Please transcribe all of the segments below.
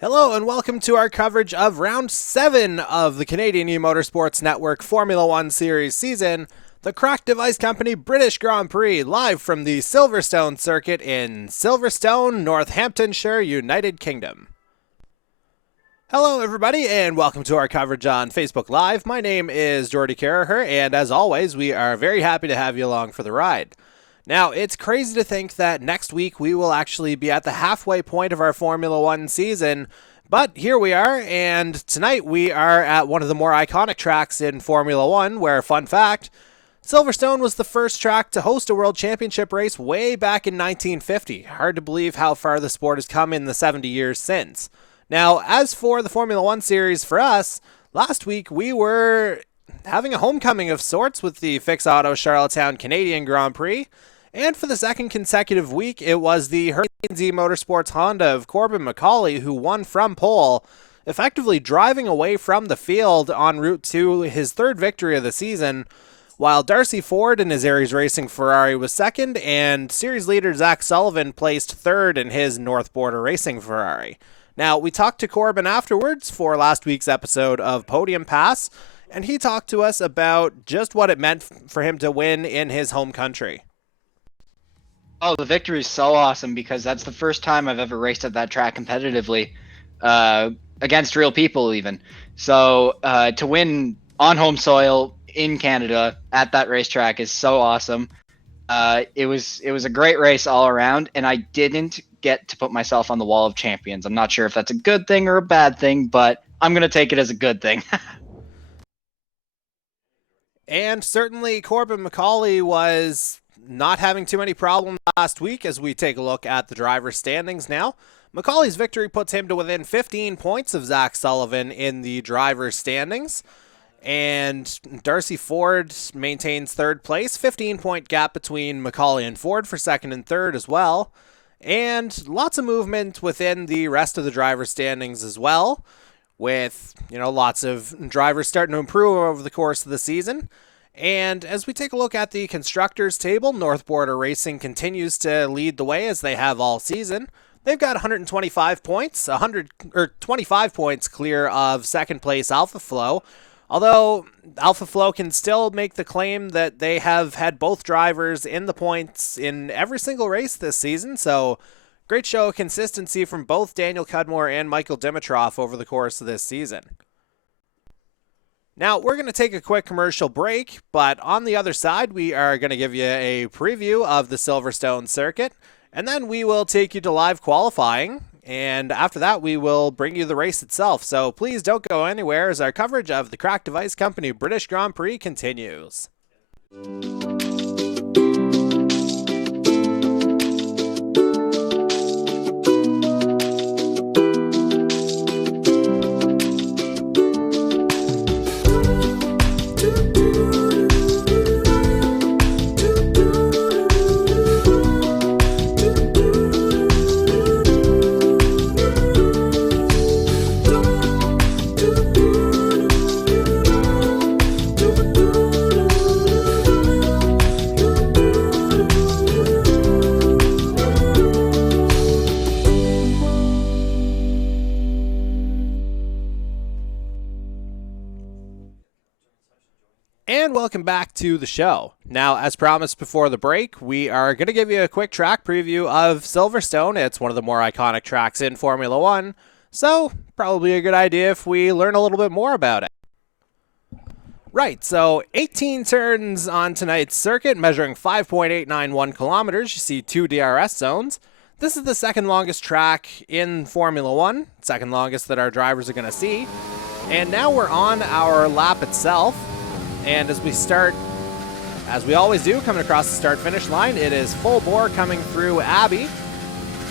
Hello and welcome to our coverage of Round 7 of the Canadian E-Motorsports Network Formula 1 Series season, the Crack Device Company British Grand Prix, live from the Silverstone Circuit in Silverstone, Northamptonshire, United Kingdom. Hello everybody and welcome to our coverage on Facebook Live. My name is Jordy Carraher and as always we are very happy to have you along for the ride. Now, it's crazy to think that next week we will actually be at the halfway point of our Formula 1 season, but here we are, and tonight we are at one of the more iconic tracks in Formula 1, where, fun fact, Silverstone was the first track to host a World Championship race way back in 1950. Hard to believe how far the sport has come in the 70 years since. Now, as for the Formula 1 series for us, last week we were having a homecoming of sorts with the Fix Auto Charlottetown Canadian Grand Prix. And for the second consecutive week, it was the Hercules E-Motorsports Honda of Corbin McCauley who won from pole, effectively driving away from the field en route to his third victory of the season, while Darcy Ford in his Aries Racing Ferrari was second, and series leader Zach Sullivan placed third in his North Border Racing Ferrari. Now, we talked to Corbin afterwards for last week's episode of Podium Pass, and he talked to us about just what it meant for him to win in his home country. Oh, the victory is so awesome because that's the first time I've ever raced at that track competitively, against real people even. So to win on home soil in Canada at that racetrack is so awesome. It was a great race all around, and I didn't get to put myself on the wall of champions. I'm not sure if that's a good thing or a bad thing, but I'm going to take it as a good thing. And certainly Corbin McCauley was not having too many problems last week as we take a look at the driver's standings now. McCauley's victory puts him to within 15 points of Zach Sullivan in the driver's standings. And Darcy Ford maintains third place, 15-point gap between McCauley and Ford for second and third as well. And lots of movement within the rest of the driver's standings as well, with, lots of drivers starting to improve over the course of the season. And as we take a look at the constructors table, North Border Racing continues to lead the way as they have all season. They've got 125 points, 25 points clear of second place Alpha Flow. Although Alpha Flow can still make the claim that they have had both drivers in the points in every single race this season. So great show of consistency from both Daniel Cudmore and Michael Dimitrov over the course of this season. Now, we're going to take a quick commercial break, but on the other side, we are going to give you a preview of the Silverstone Circuit, and then we will take you to live qualifying, and after that, we will bring you the race itself. So please don't go anywhere as our coverage of the Crack Device Company British Grand Prix continues. And welcome back to the show. Now, as promised before the break, we are going to give you a quick track preview of Silverstone. It's one of the more iconic tracks in Formula 1, so probably a good idea if we learn a little bit more about it. Right, so 18 turns on tonight's circuit, measuring 5.891 kilometers. You see 2 DRS zones. This is the second longest track in Formula 1, second longest that our drivers are going to see. And now we're on our lap itself. And as we start, as we always do, coming across the start-finish line, it is full bore coming through Abbey.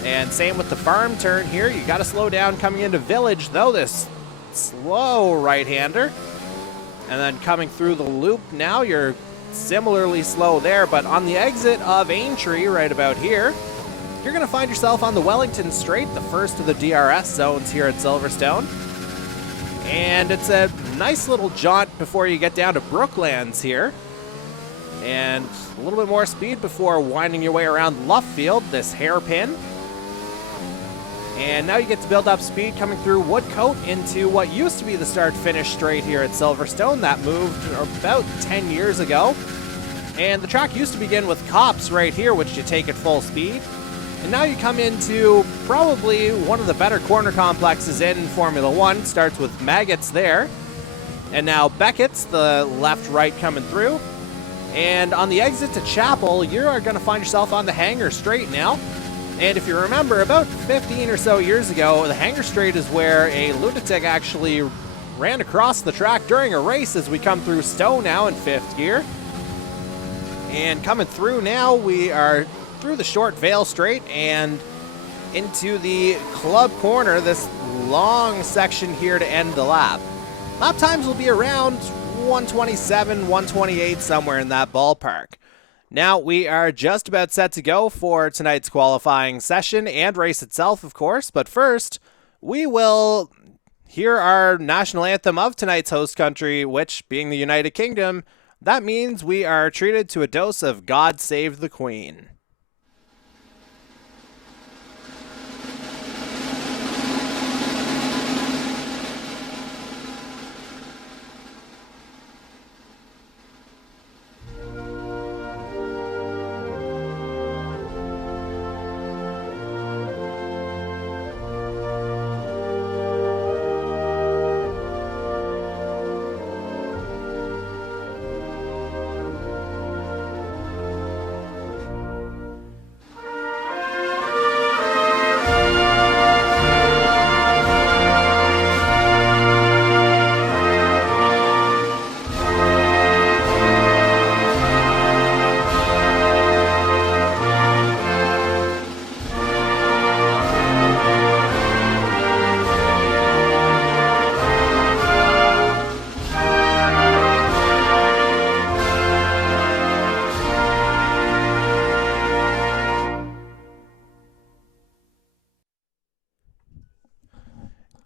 And same with the farm turn here. You got to slow down coming into Village, though, this slow right-hander. And then coming through the loop now, you're similarly slow there. But on the exit of Aintree, right about here, you're going to find yourself on the Wellington Straight, the first of the DRS zones here at Silverstone. And it's a nice little jaunt before you get down to Brooklands here. And a little bit more speed before winding your way around Luffield, this hairpin. And now you get to build up speed coming through Woodcote into what used to be the start-finish straight here at Silverstone. That moved about 10 years ago. And the track used to begin with Cops right here, which you take at full speed. And now you come into probably one of the better corner complexes in Formula One. Starts with Maggots there. And now Beckett's, the left-right coming through. And on the exit to Chapel, you are going to find yourself on the Hangar Straight now. And if you remember, about 15 or so years ago, the Hangar Straight is where a lunatic actually ran across the track during a race as we come through Stowe now in 5th gear. And coming through now, we are through the Short Vale Straight and into the Club Corner, this long section here to end the lap. Lap times will be around 127, 128, somewhere in that ballpark. Now we are just about set to go for tonight's qualifying session and race itself, of course. But first, we will hear our national anthem of tonight's host country, which, being the United Kingdom, that means we are treated to a dose of God Save the Queen.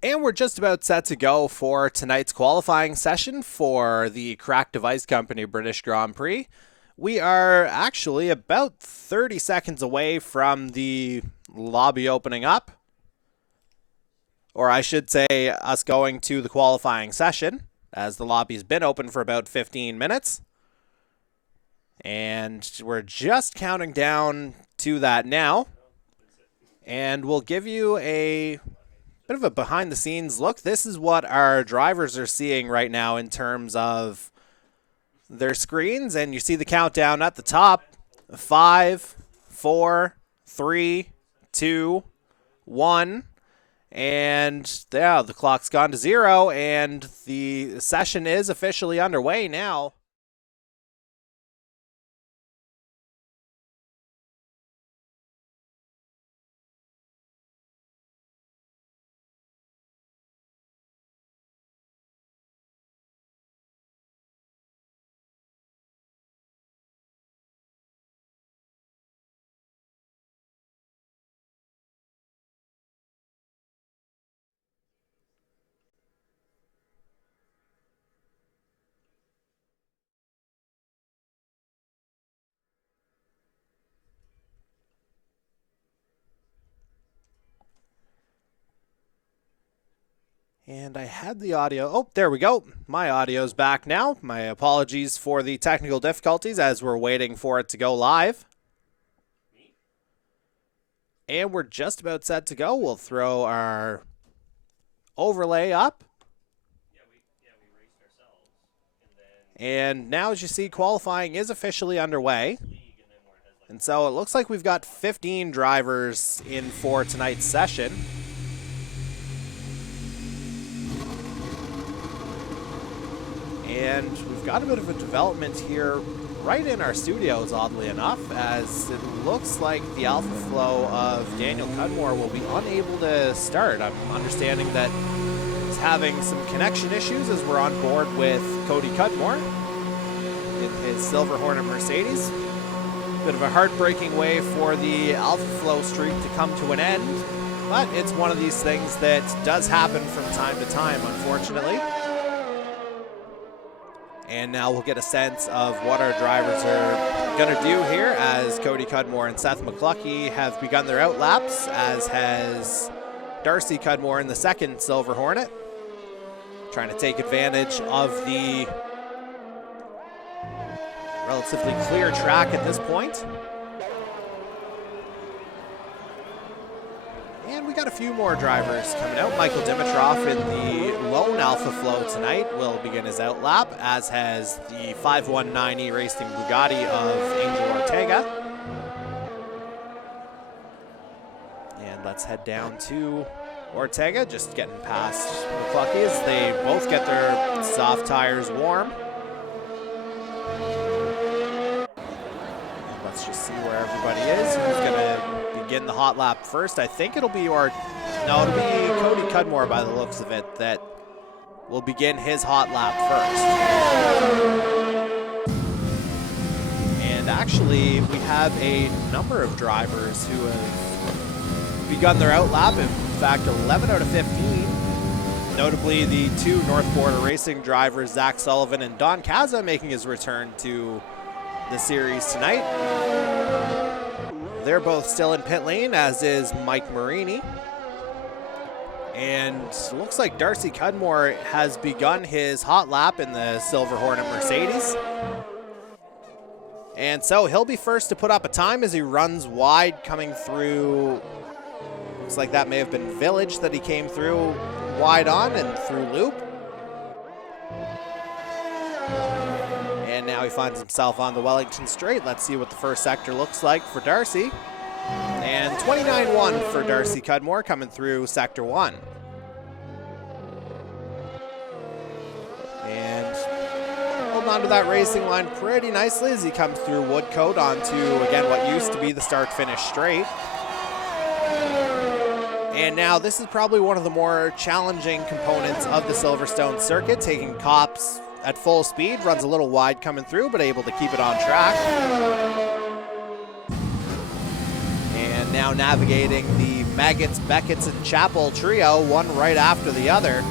And we're just about set to go for tonight's qualifying session for the Crack Device Company British Grand Prix. We are actually about 30 seconds away from the lobby opening up. Or I should say us going to the qualifying session, as the lobby's been open for about 15 minutes. And we're just counting down to that now. And we'll give you a bit of a behind-the-scenes look. This is what our drivers are seeing right now in terms of their screens, and you see the countdown at the top. 5, 4, 3, 2, 1, and yeah, the clock's gone to 0, and the session is officially underway now. And I had the audio. Oh, there we go. My audio's back now. My apologies for the technical difficulties as we're waiting for it to go live. And we're just about set to go. We'll throw our overlay up. We raced ourselves. And now, as you see, qualifying is officially underway. And so it looks like we've got 15 drivers in for tonight's session. And we've got a bit of a development here right in our studios, oddly enough, as it looks like the Alpha Flow of Daniel Cudmore will be unable to start. I'm understanding that he's having some connection issues as we're on board with Cody Cudmore in his Silver Hornet Mercedes. Bit of a heartbreaking way for the Alpha Flow streak to come to an end, but it's one of these things that does happen from time to time, unfortunately. And now we'll get a sense of what our drivers are going to do here as Cody Cudmore and Seth McCluckey have begun their outlaps, as has Darcy Cudmore in the second Silver Hornet, trying to take advantage of the relatively clear track at this point. And we got a few more drivers coming out. Michael Dimitrov in the lone Alpha Flow tonight will begin his out lap, as has the 519E Racing Bugatti of Angel Ortega. And let's head down to Ortega, just getting past McClucky as they both get their soft tires warm. Let's just see where everybody is. Who's gonna begin the hot lap first? I think it'll be it'll be Cody Cudmore by the looks of it that will begin his hot lap first. And actually, we have a number of drivers who have begun their out lap. In fact, 11 out of 15. Notably, the two North Border Racing drivers, Zach Sullivan and Don Caza, making his return to the series tonight. They're both still in pit lane, as is Mike Marini. And looks like Darcy Cudmore has begun his hot lap in the Silver Hornet Mercedes. And so he'll be first to put up a time as he runs wide coming through. Looks like that may have been Village that he came through wide on and through loop. And now he finds himself on the Wellington Straight. Let's see what the first sector looks like for Darcy. And 29-1 for Darcy Cudmore coming through Sector 1. And holding on to that racing line pretty nicely as he comes through Woodcote onto, again, what used to be the start-finish straight. And now this is probably one of the more challenging components of the Silverstone Circuit, taking Cops at full speed, runs a little wide coming through, but able to keep it on track. And now navigating the Maggots, Beckett's, and Chapel trio, one right after the other.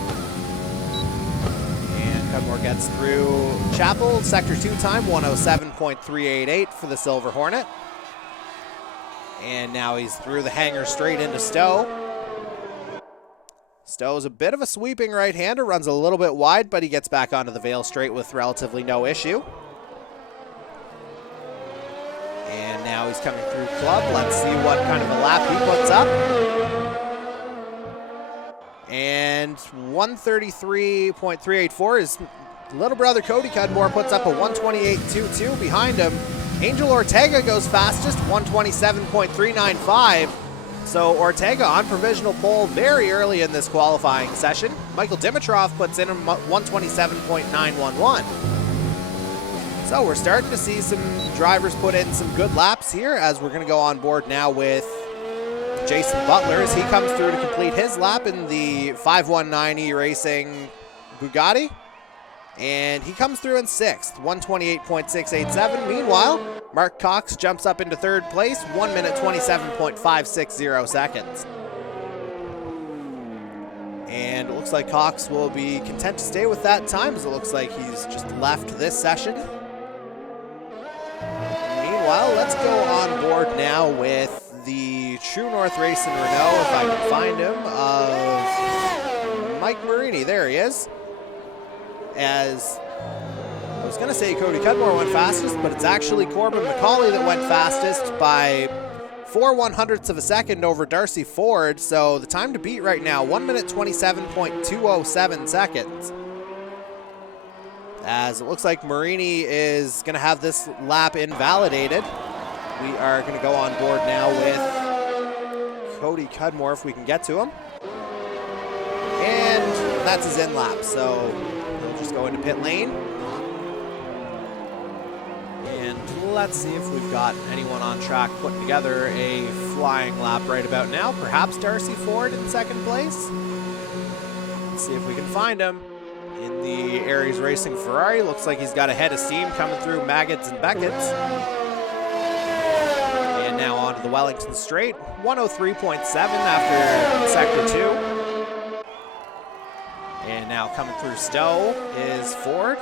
And Cudmore gets through Chapel, Sector 2 time, 107.388 for the Silver Hornet. And now he's through the hangar straight into Stowe. Stowe's a bit of a sweeping right-hander, runs a little bit wide, but he gets back onto the Vale Straight with relatively no issue. And now he's coming through Club. Let's see what kind of a lap he puts up. And 133.384, his little brother Cody Cudmore puts up a 128.22 behind him. Angel Ortega goes fastest, 127.395. So Ortega on provisional pole very early in this qualifying session. Michael Dimitrov puts in a 127.911. So we're starting to see some drivers put in some good laps here, as we're going to go on board now with Jason Butler as he comes through to complete his lap in the 519E Racing Bugatti. And he comes through in 6th, 128.687. Meanwhile, Mark Cox jumps up into 3rd place, 1 minute 27.560 seconds. And it looks like Cox will be content to stay with that time, as it looks like he's just left this session. Meanwhile, let's go on board now with the True North Racing Renault, if I can find him, of Mike Marini. There he is. As I was going to say Cody Cudmore went fastest, but it's actually Corbin McCauley that went fastest by 4/100ths of a second over Darcy Ford. So the time to beat right now, 1 minute 27.207 seconds. As it looks like Marini is going to have this lap invalidated. We are going to go on board now with Cody Cudmore if we can get to him. And that's his in lap, so we'll just go into pit lane. And let's see if we've got anyone on track putting together a flying lap right about now. Perhaps Darcy Ford in 2nd place. Let's see if we can find him. In the Aries Racing Ferrari, looks like he's got a head of steam coming through Maggots and Beckett's. And now onto the Wellington Straight, 103.7 after Sector 2. And now coming through Stowe is Ford.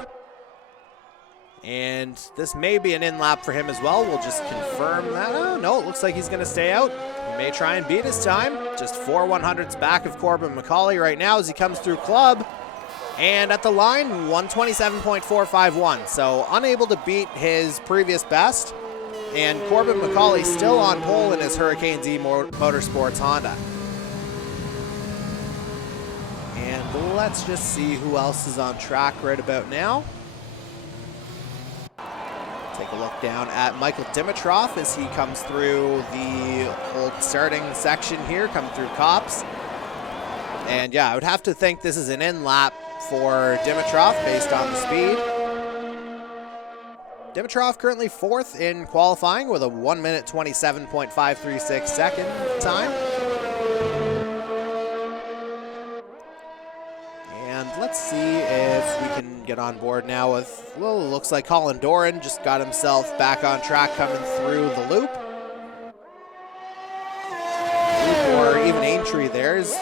And this may be an in-lap for him as well. We'll just confirm that. Oh, no, it looks like he's going to stay out. He may try and beat his time. Just 4/100ths back of Corbin McCauley right now as he comes through club. And at the line, 127.451. So unable to beat his previous best. And Corbin McCauley still on pole in his Hurricanes E-Motorsports Honda. And let's just see who else is on track right about now. Take a look down at Michael Dimitrov as he comes through the old starting section here, coming through Cops. And yeah, I would have to think this is an in lap for Dimitrov based on the speed. Dimitrov currently 4th in qualifying with a 1 minute 27.536 second time. And let's see if we can get on board now with, well, it looks like Colin Doran just got himself back on track coming through the loop. Or even Aintree there is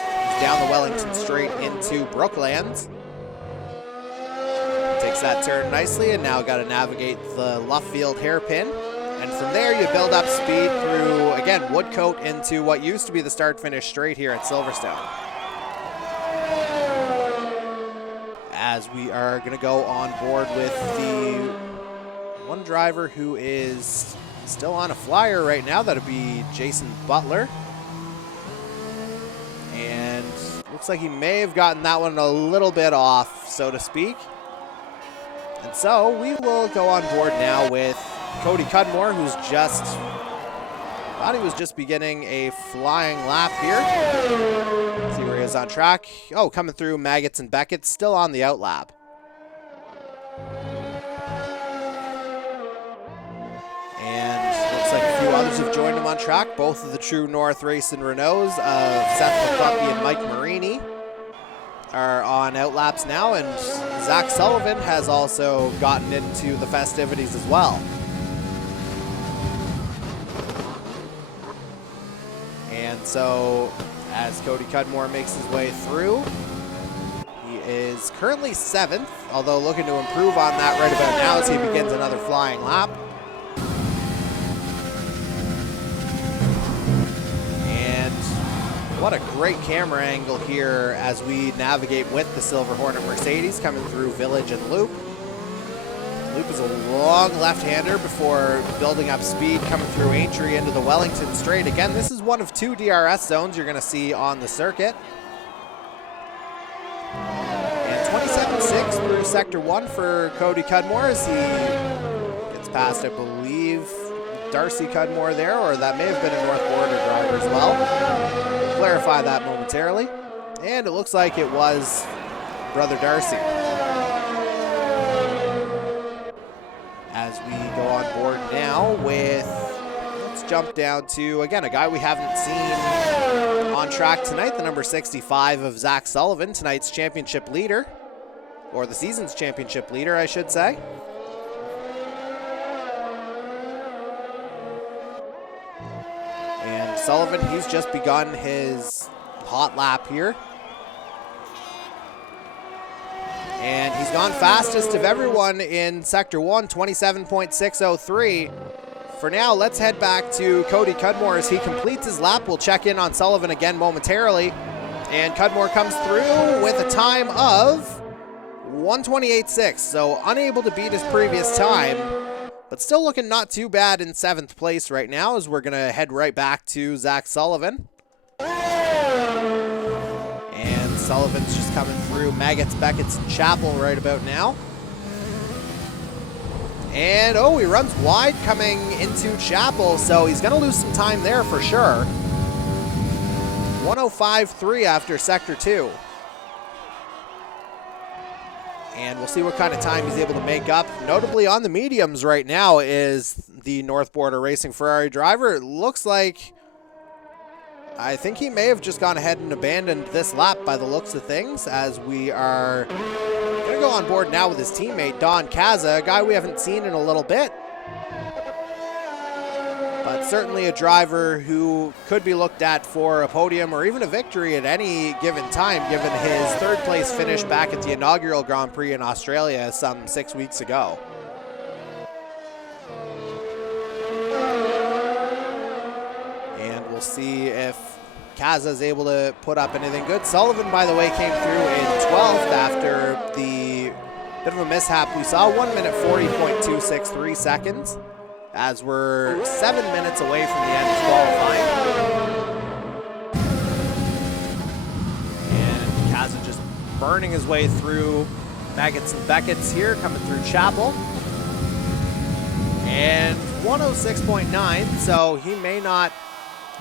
down the Wellington Straight into Brooklands. Takes that turn nicely and now got to navigate the Luffield hairpin. And from there you build up speed through, again, Woodcote into what used to be the start-finish straight here at Silverstone. As we are going to go on board with the one driver who is still on a flyer right now. That'll be Jason Butler. And looks like he may have gotten that one a little bit off, so to speak. And so we will go on board now with Cody Cudmore, who's just, thought he was just beginning a flying lap here. See where he is on track. Oh, coming through Maggots and Beckett, still on the outlap. And looks like a few others have joined him on track. Both of the True North Racing Renaults of Seth McClumpy and Mike Marini are on outlaps now, and Zach Sullivan has also gotten into the festivities as well. And so as Cody Cudmore makes his way through, he is currently 7th, although looking to improve on that right about now as he begins another flying lap. And what a great camera angle here as we navigate with the Silver Hornet Mercedes coming through Village and Loop. Loop is a long left-hander before building up speed coming through Aintree into the Wellington Straight. Again, this is one of 2 DRS zones you're going to see on the circuit. And 27.6 through Sector 1 for Cody Cudmore as he gets past, I believe, Darcy Cudmore there, or that may have been a North Border driver as well. We'll clarify that momentarily. And it looks like it was Brother Darcy. As we go on board now with, let's jump down to, again, a guy we haven't seen on track tonight, the number 65 of Zach Sullivan, tonight's championship leader, or the season's championship leader, I should say. And Sullivan, he's just begun his hot lap here. And he's gone fastest of everyone in Sector 1, 27.603. For now, let's head back to Cody Cudmore as he completes his lap. We'll check in on Sullivan again momentarily. And Cudmore comes through with a time of 128.6, so unable to beat his previous time, but still looking not too bad in 7th place right now as we're going to head right back to Zach Sullivan. Sullivan's just coming through Maggots, Beckett's, and Chapel right about now. And, oh, he runs wide coming into Chapel, so he's going to lose some time there for sure. 105.3 after Sector 2. And we'll see what kind of time he's able to make up. Notably on the mediums right now is the North Border Racing Ferrari driver. It looks like, I think he may have just gone ahead and abandoned this lap by the looks of things, as we are going to go on board now with his teammate, Don Kaza, a guy we haven't seen in a little bit. But certainly a driver who could be looked at for a podium or even a victory at any given time, given his 3rd place finish back at the inaugural Grand Prix in Australia some 6 weeks ago. We'll see if Kaza is able to put up anything good. Sullivan, by the way, came through in 12th after the bit of a mishap we saw. 1 minute 40.263 seconds, as we're 7 minutes away from the end of qualifying. And Kaza just burning his way through Maggots and Beckett's here, coming through Chapel. And 106.9, so he may not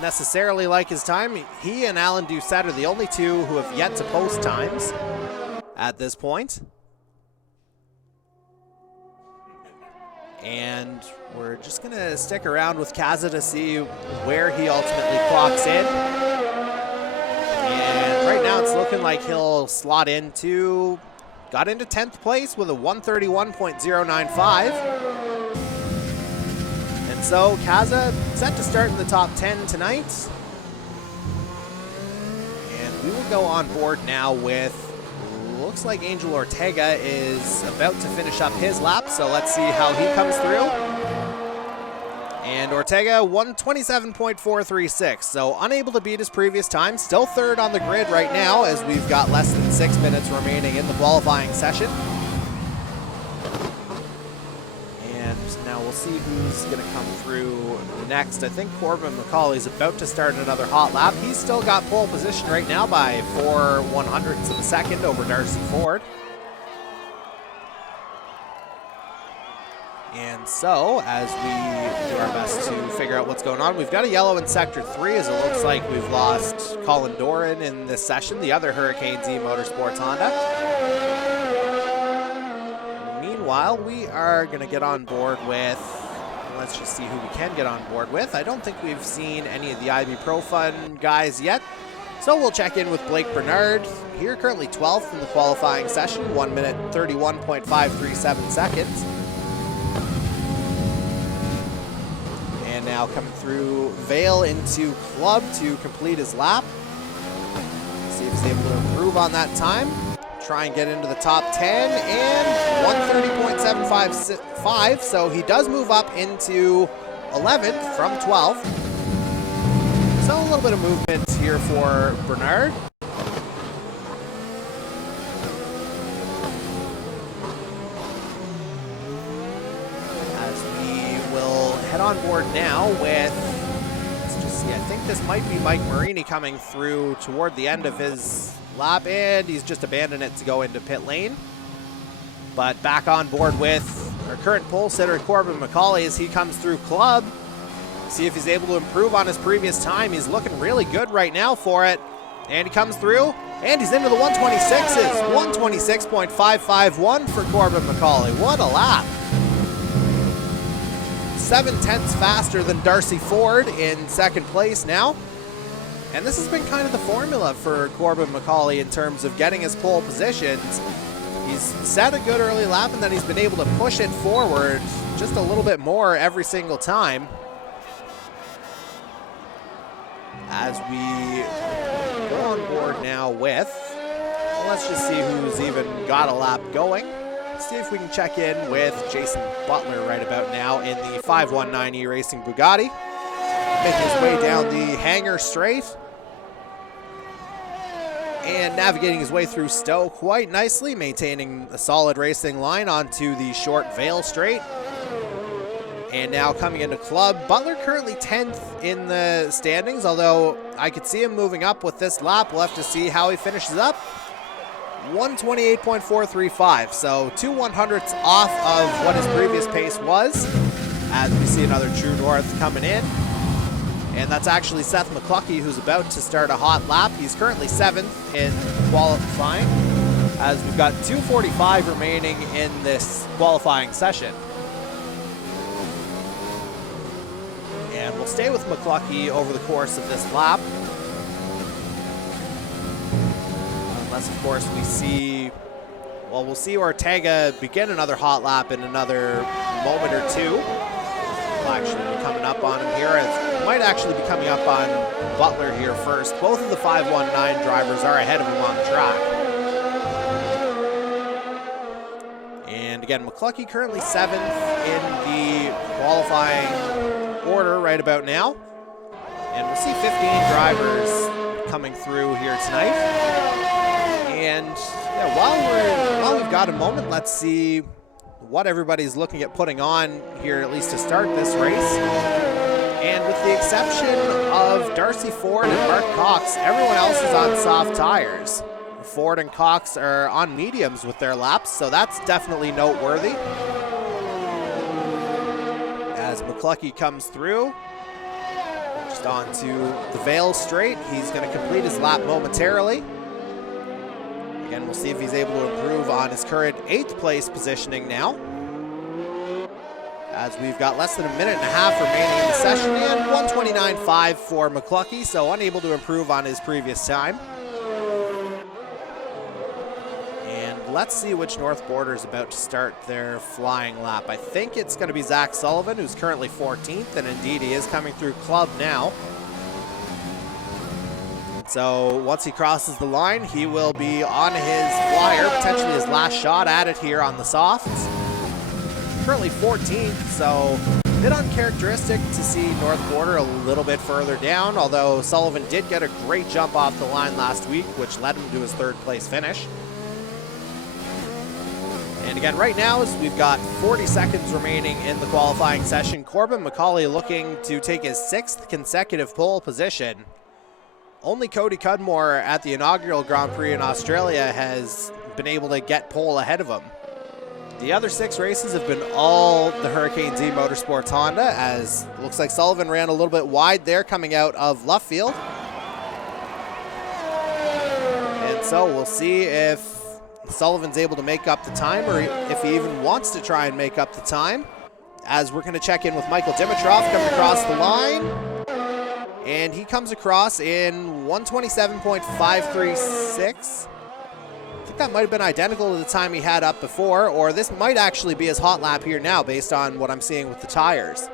necessarily like his time. He and Alan Doucette are the only two who have yet to post times at this point. And we're just going to stick around with Kaza to see where he ultimately clocks in. And right now it's looking like he'll slot into, got into 10th place with a 131.095. And so Kaza set to start in the top 10 tonight. And we will go on board now with, looks like Angel Ortega is about to finish up his lap, so let's see how he comes through. And Ortega, 127.436, so unable to beat his previous time. Still third on the grid right now, as we've got less than 6 minutes remaining in the qualifying session. And now we'll see who's going to come through next. I think Corbin McCauley is about to start another hot lap. He's still got pole position right now by 4/100ths of a second over Darcy Ford. And so, as we do our best to figure out what's going on, we've got a yellow in Sector 3, as it looks like we've lost Colin Doran in this session, the other Hurricanes E-Motorsports Honda. Meanwhile, we are going to get on board with, let's just see who we can get on board with. I don't think we've seen any of the IB Pro Fun guys yet, so we'll check in with Blake Bernard, here currently 12th in the qualifying session, 1 minute 31.537 seconds. And now coming through Vale into Club to complete his lap. See if he's able to improve on that time. Try and get into the top 10, and 130.755, so he does move up into 11th from 12th. So a little bit of movement here for Bernard. As we will head on board now with, let's just see, I think this might be Mike Marini coming through toward the end of his lap, and he's just abandoned it to go into pit lane. But back on board with our current pole sitter, Corbin McCauley, as he comes through Club. See if he's able to improve on his previous time. He's looking really good right now for it. And he comes through, and he's into the 126s. 126.551 for Corbin McCauley. What a lap. 7/10 faster than Darcy Ford in second place now. And this has been kind of the formula for Corbin McCauley in terms of getting his pole positions. He's set a good early lap, and then he's been able to push it forward just a little bit more every single time. As we go on board now with, let's just see who's even got a lap going. See if we can check in with Jason Butler right about now in the 519E Racing Bugatti. Making his way down the hangar straight. And navigating his way through Stowe quite nicely, maintaining a solid racing line onto the short Vale straight. And now coming into Club, Butler currently 10th in the standings, although I could see him moving up with this lap. We'll have to see how he finishes up. 128.435, so 2/100ths off of what his previous pace was, as we see another True North coming in. And that's actually Seth McCluckey, who's about to start a hot lap. He's currently 7th in qualifying, as we've got 2:45 remaining in this qualifying session. And we'll stay with McCluckey over the course of this lap. Unless, of course, we see, well, we'll see Ortega begin another hot lap in another moment or two. We'll actually be coming up on him here. It might actually be coming up on Butler here first. Both of the 519 drivers are ahead of him on the track. And again, McCluckey currently 7th in the qualifying order right about now. And we'll see 15 drivers coming through here tonight. And yeah, while we've got a moment, let's see what everybody's looking at putting on here, at least to start this race. And with the exception of Darcy Ford and Mark Cox, everyone else is on soft tires. Ford and Cox are on mediums with their laps, so that's definitely noteworthy. As McCluskey comes through, just onto the Vale straight, he's going to complete his lap momentarily. Again, we'll see if he's able to improve on his current 8th place positioning now, as we've got less than a minute and a half remaining in the session, and 1:29.5 for McCluskey, so unable to improve on his previous time. And let's see which North Border is about to start their flying lap. I think it's going to be Zach Sullivan, who's currently 14th, and indeed he is coming through Club now. So once he crosses the line, he will be on his flyer, potentially his last shot at it here on the softs. Currently 14th, so a bit uncharacteristic to see North Border a little bit further down, although Sullivan did get a great jump off the line last week, which led him to his 3rd place finish. And again, right now, as we've got 40 seconds remaining in the qualifying session, Corbin McCauley looking to take his 6th consecutive pole position. Only Cody Cudmore at the inaugural Grand Prix in Australia has been able to get pole ahead of him. The other 6 races have been all the Hurricane E-Motorsports Honda, as it looks like Sullivan ran a little bit wide there coming out of Luffield. And so we'll see if Sullivan's able to make up the time, or if he even wants to try and make up the time, as we're going to check in with Michael Dimitrov coming across the line. And he comes across in 1:27.536. I think that might have been identical to the time he had up before, or this might actually be his hot lap here now based on what I'm seeing with the tires.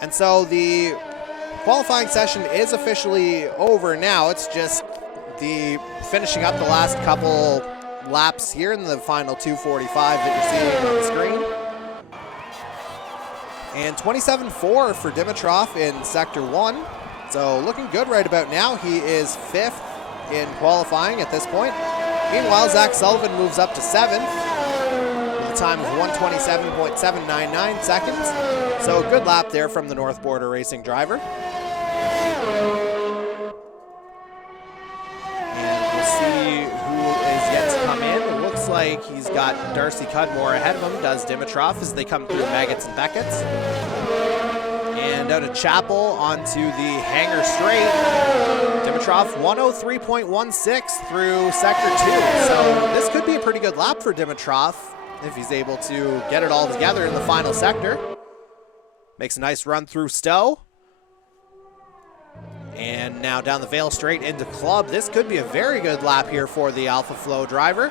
And so the qualifying session is officially over now. It's just the finishing up the last couple laps here in the final 2:45 that you're seeing on the screen. And 27.4 for Dimitrov in Sector 1. So looking good right about now. He is 5th in qualifying at this point. Meanwhile, Zach Sullivan moves up to 7th with a time of 1:27.799 seconds. So a good lap there from the North Border Racing driver. And we'll see who is yet to come in. It looks like he's got Darcy Cudmore ahead of him, does Dimitrov, as they come through Maggots and Beckett's. And out of Chapel onto the Hangar Straight. Dimitrov 1:03.16 through Sector 2. So this could be a pretty good lap for Dimitrov if he's able to get it all together in the final sector. Makes a nice run through Stowe. And now down the Vale Straight into Club. This could be a very good lap here for the Alpha Flow driver.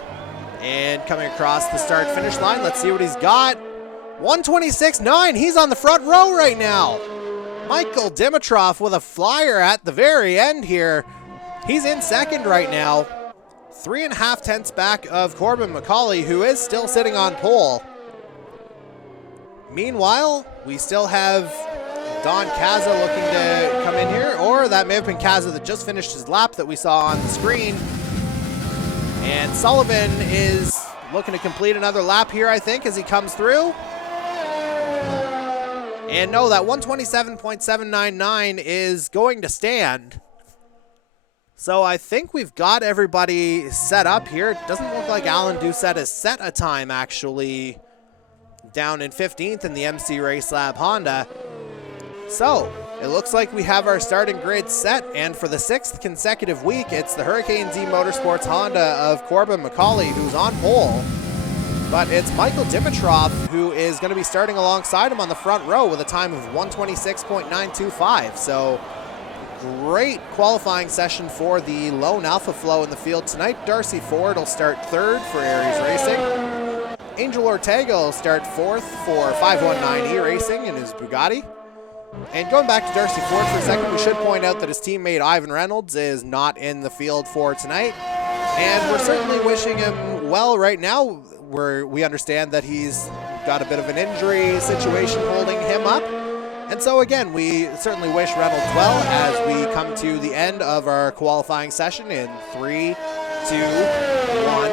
And coming across the start-finish line, let's see what he's got. 1:26.9, he's on the front row right now. Michael Dimitrov with a flyer at the very end here. He's in 2nd right now. 3.5 tenths back of Corbin McCauley, who is still sitting on pole. Meanwhile, we still have Don Kaza looking to come in here, or that may have been Kaza that just finished his lap that we saw on the screen. And Sullivan is looking to complete another lap here, I think, as he comes through. And no, that 1:27.799 is going to stand. So I think we've got everybody set up here. It doesn't look like Alan Doucette has set a time, actually, down in 15th in the MC Race Lab Honda. So it looks like we have our starting grid set, and for the 6th consecutive week, it's the Hurricane E-Motorsports Honda of Corbin McCauley who's on pole. But it's Michael Dimitrov who is going to be starting alongside him on the front row with a time of 1:26.925. So great qualifying session for the lone Alpha Flow in the field tonight. Darcy Ford will start 3rd for Aries Racing. Angel Ortega will start 4th for 519E Racing in his Bugatti. And going back to Darcy Ford for a second, we should point out that his teammate Ivan Reynolds is not in the field for tonight. And we're certainly wishing him well right now, where we understand that he's got a bit of an injury situation holding him up. And so again, we certainly wish Reynolds well as we come to the end of our qualifying session in 3, 2, 1,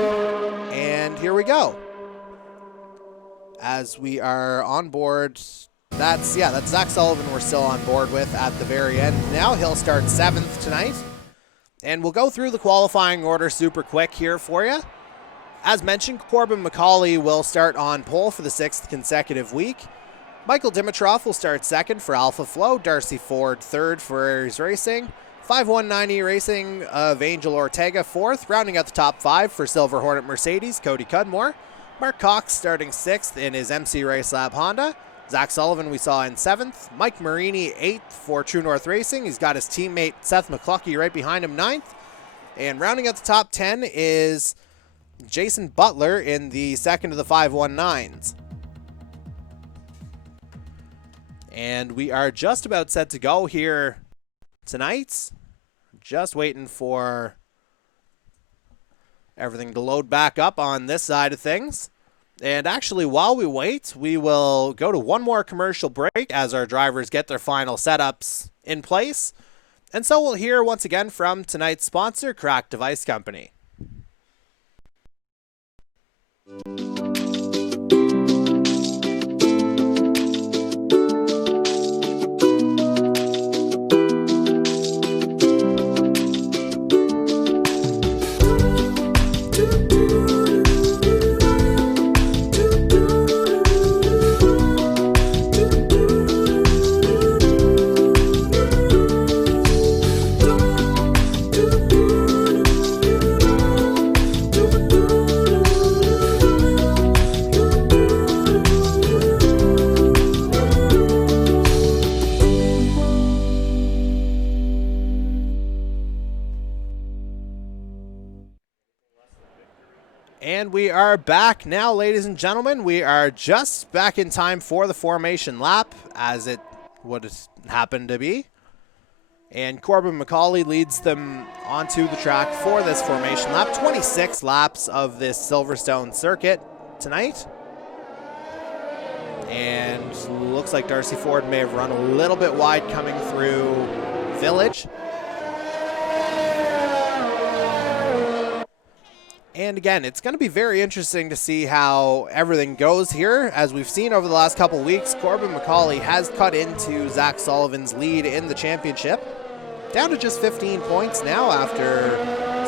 and here we go. As we are on board, that's Zach Sullivan we're still on board with at the very end. Now he'll start 7th tonight. And we'll go through the qualifying order super quick here for you. As mentioned, Corbin McCauley will start on pole for the 6th consecutive week. Michael Dimitrov will start 2nd for Alpha Flow. Darcy Ford 3rd for Aries Racing. 519E Racing of Angel Ortega 4th. Rounding out the top 5 for Silver Hornet Mercedes, Cody Cudmore. Mark Cox starting 6th in his MC Race Lab Honda. Zach Sullivan we saw in 7th. Mike Marini 8th for True North Racing. He's got his teammate Seth McCluckey right behind him 9th. And rounding out the top 10 is Jason Butler in the 2nd of the 519s. And we are just about set to go here tonight. Just waiting for everything to load back up on this side of things. And actually, while we wait, we will go to one more commercial break as our drivers get their final setups in place. And so we'll hear once again from tonight's sponsor, Crack Device Company. And we are back now, ladies and gentlemen. We are just back in time for the formation lap, as it would happen to be. And Corbin McCauley leads them onto the track for this formation lap. 26 laps of this Silverstone Circuit tonight. And looks like Darcy Ford may have run a little bit wide coming through Village. And again, it's going to be very interesting to see how everything goes here. As we've seen over the last couple weeks, Corbin McCauley has cut into Zach Sullivan's lead in the championship. Down to just 15 points now after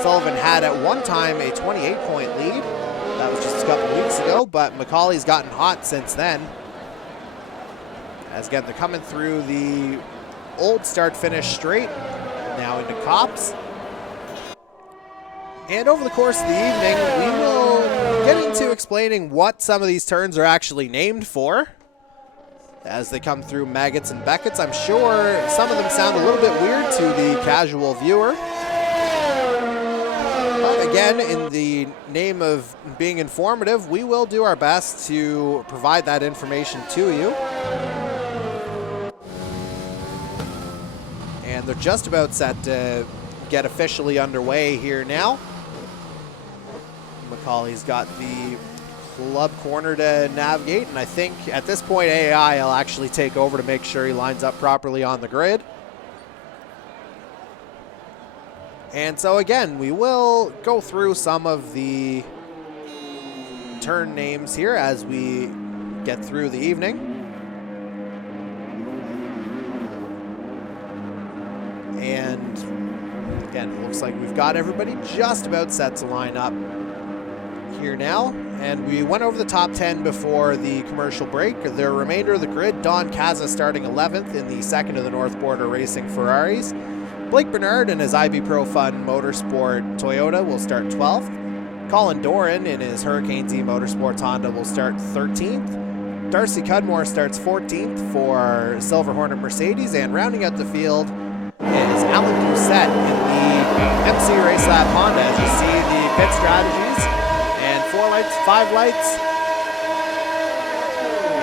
Sullivan had at one time a 28-point lead. That was just a couple weeks ago, but McCauley's gotten hot since then. As again, they're coming through the old start-finish straight, now into Cops. And over the course of the evening, we will get into explaining what some of these turns are actually named for as they come through Maggots and Beckett's. I'm sure some of them sound a little bit weird to the casual viewer. But again, in the name of being informative, we will do our best to provide that information to you. And they're just about set to get officially underway here now. McCauley's got the club corner to navigate, and I think at this point AI will actually take over to make sure he lines up properly on the grid. And so again, we will go through some of the turn names here as we get through the evening. And again, it looks like we've got everybody just about set to line up here now, and we went over the top 10 before the commercial break. The remainder of the grid, Don Caza starting 11th in the 2nd of the North Border Racing Ferraris. Blake Bernard in his IB Pro Fun Motorsport Toyota will start 12th. Colin Doran in his Hurricanes E-Motorsports Honda will start 13th. Darcy Cudmore starts 14th for Silver Hornet Mercedes, and rounding out the field is Alan Doucette in the MC Race Lab Honda. As you see the pit strategies, and 4 lights, 5 lights.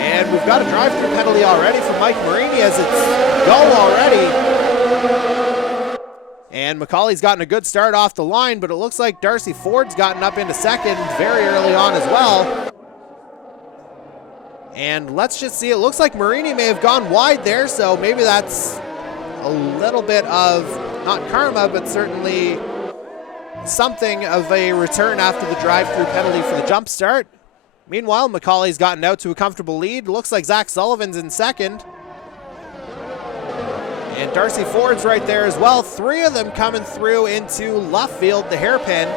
And we've got a drive-through penalty already for Mike Marini as it's go already. And McCauley's gotten a good start off the line, but it looks like Darcy Ford's gotten up into second very early on as well. And let's just see, it looks like Marini may have gone wide there, so maybe that's a little bit of, not karma, but certainly something of a return after the drive-through penalty for the jump start. Meanwhile, McCauley's gotten out to a comfortable lead. Looks like Zach Sullivan's in second. And Darcy Ford's right there as well. 3 of them coming through into left field, the hairpin.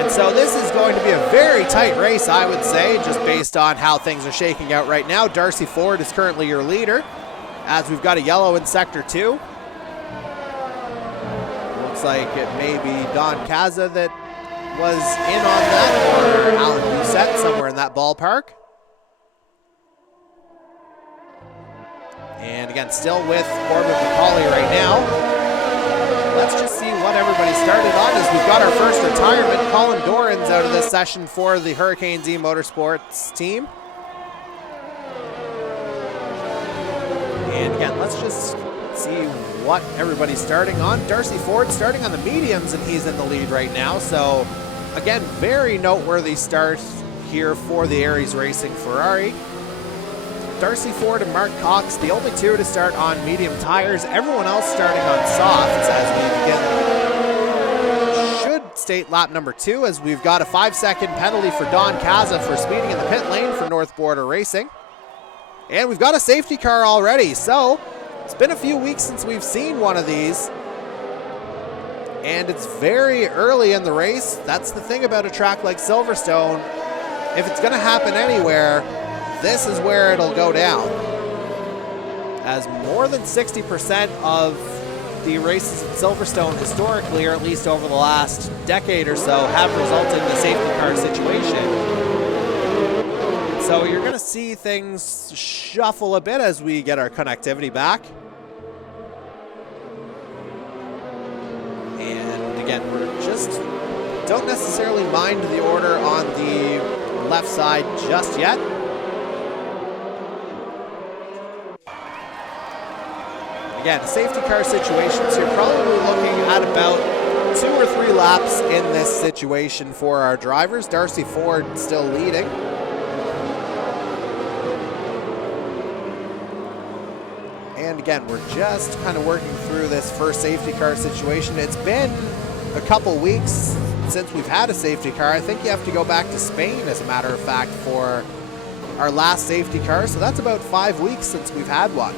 And so this is going to be a very tight race, I would say, just based on how things are shaking out right now. Darcy Ford is currently your leader, as we've got a yellow in sector 2. Looks like it may be Don Caza that was in on that, or Alan Doucette somewhere in that ballpark. And again, still with Corbin McCauley right now. Let's just see what everybody started on as we've got our first retirement. Colin Doran's out of this session for the Hurricanes E-Motorsports team. And again, let's just see what everybody's starting on. Darcy Ford starting on the mediums, and he's in the lead right now. So again, very noteworthy start here for the Aries Racing Ferrari. Darcy Ford and Mark Cox, the only 2 to start on medium tires. Everyone else starting on softs as we begin. Should state lap number 2, as we've got a 5-second penalty for Don Caza for speeding in the pit lane for North Border Racing. And we've got a safety car already, so it's been a few weeks since we've seen one of these. And it's very early in the race. That's the thing about a track like Silverstone. If it's going to happen anywhere, this is where it'll go down, as more than 60% of the races at Silverstone historically, or at least over the last decade or so, have resulted in a safety car situation. So you're going to see things shuffle a bit as we get our connectivity back. And again, we're just don't necessarily mind the order on the left side just yet. Again, safety car situation, so you're probably looking at about 2 or 3 laps in this situation for our drivers. Darcy Ford still leading. And again, we're just kind of working through this first safety car situation. It's been a couple weeks since we've had a safety car. I think you have to go back to Spain, as a matter of fact, for our last safety car. So that's about 5 weeks since we've had one.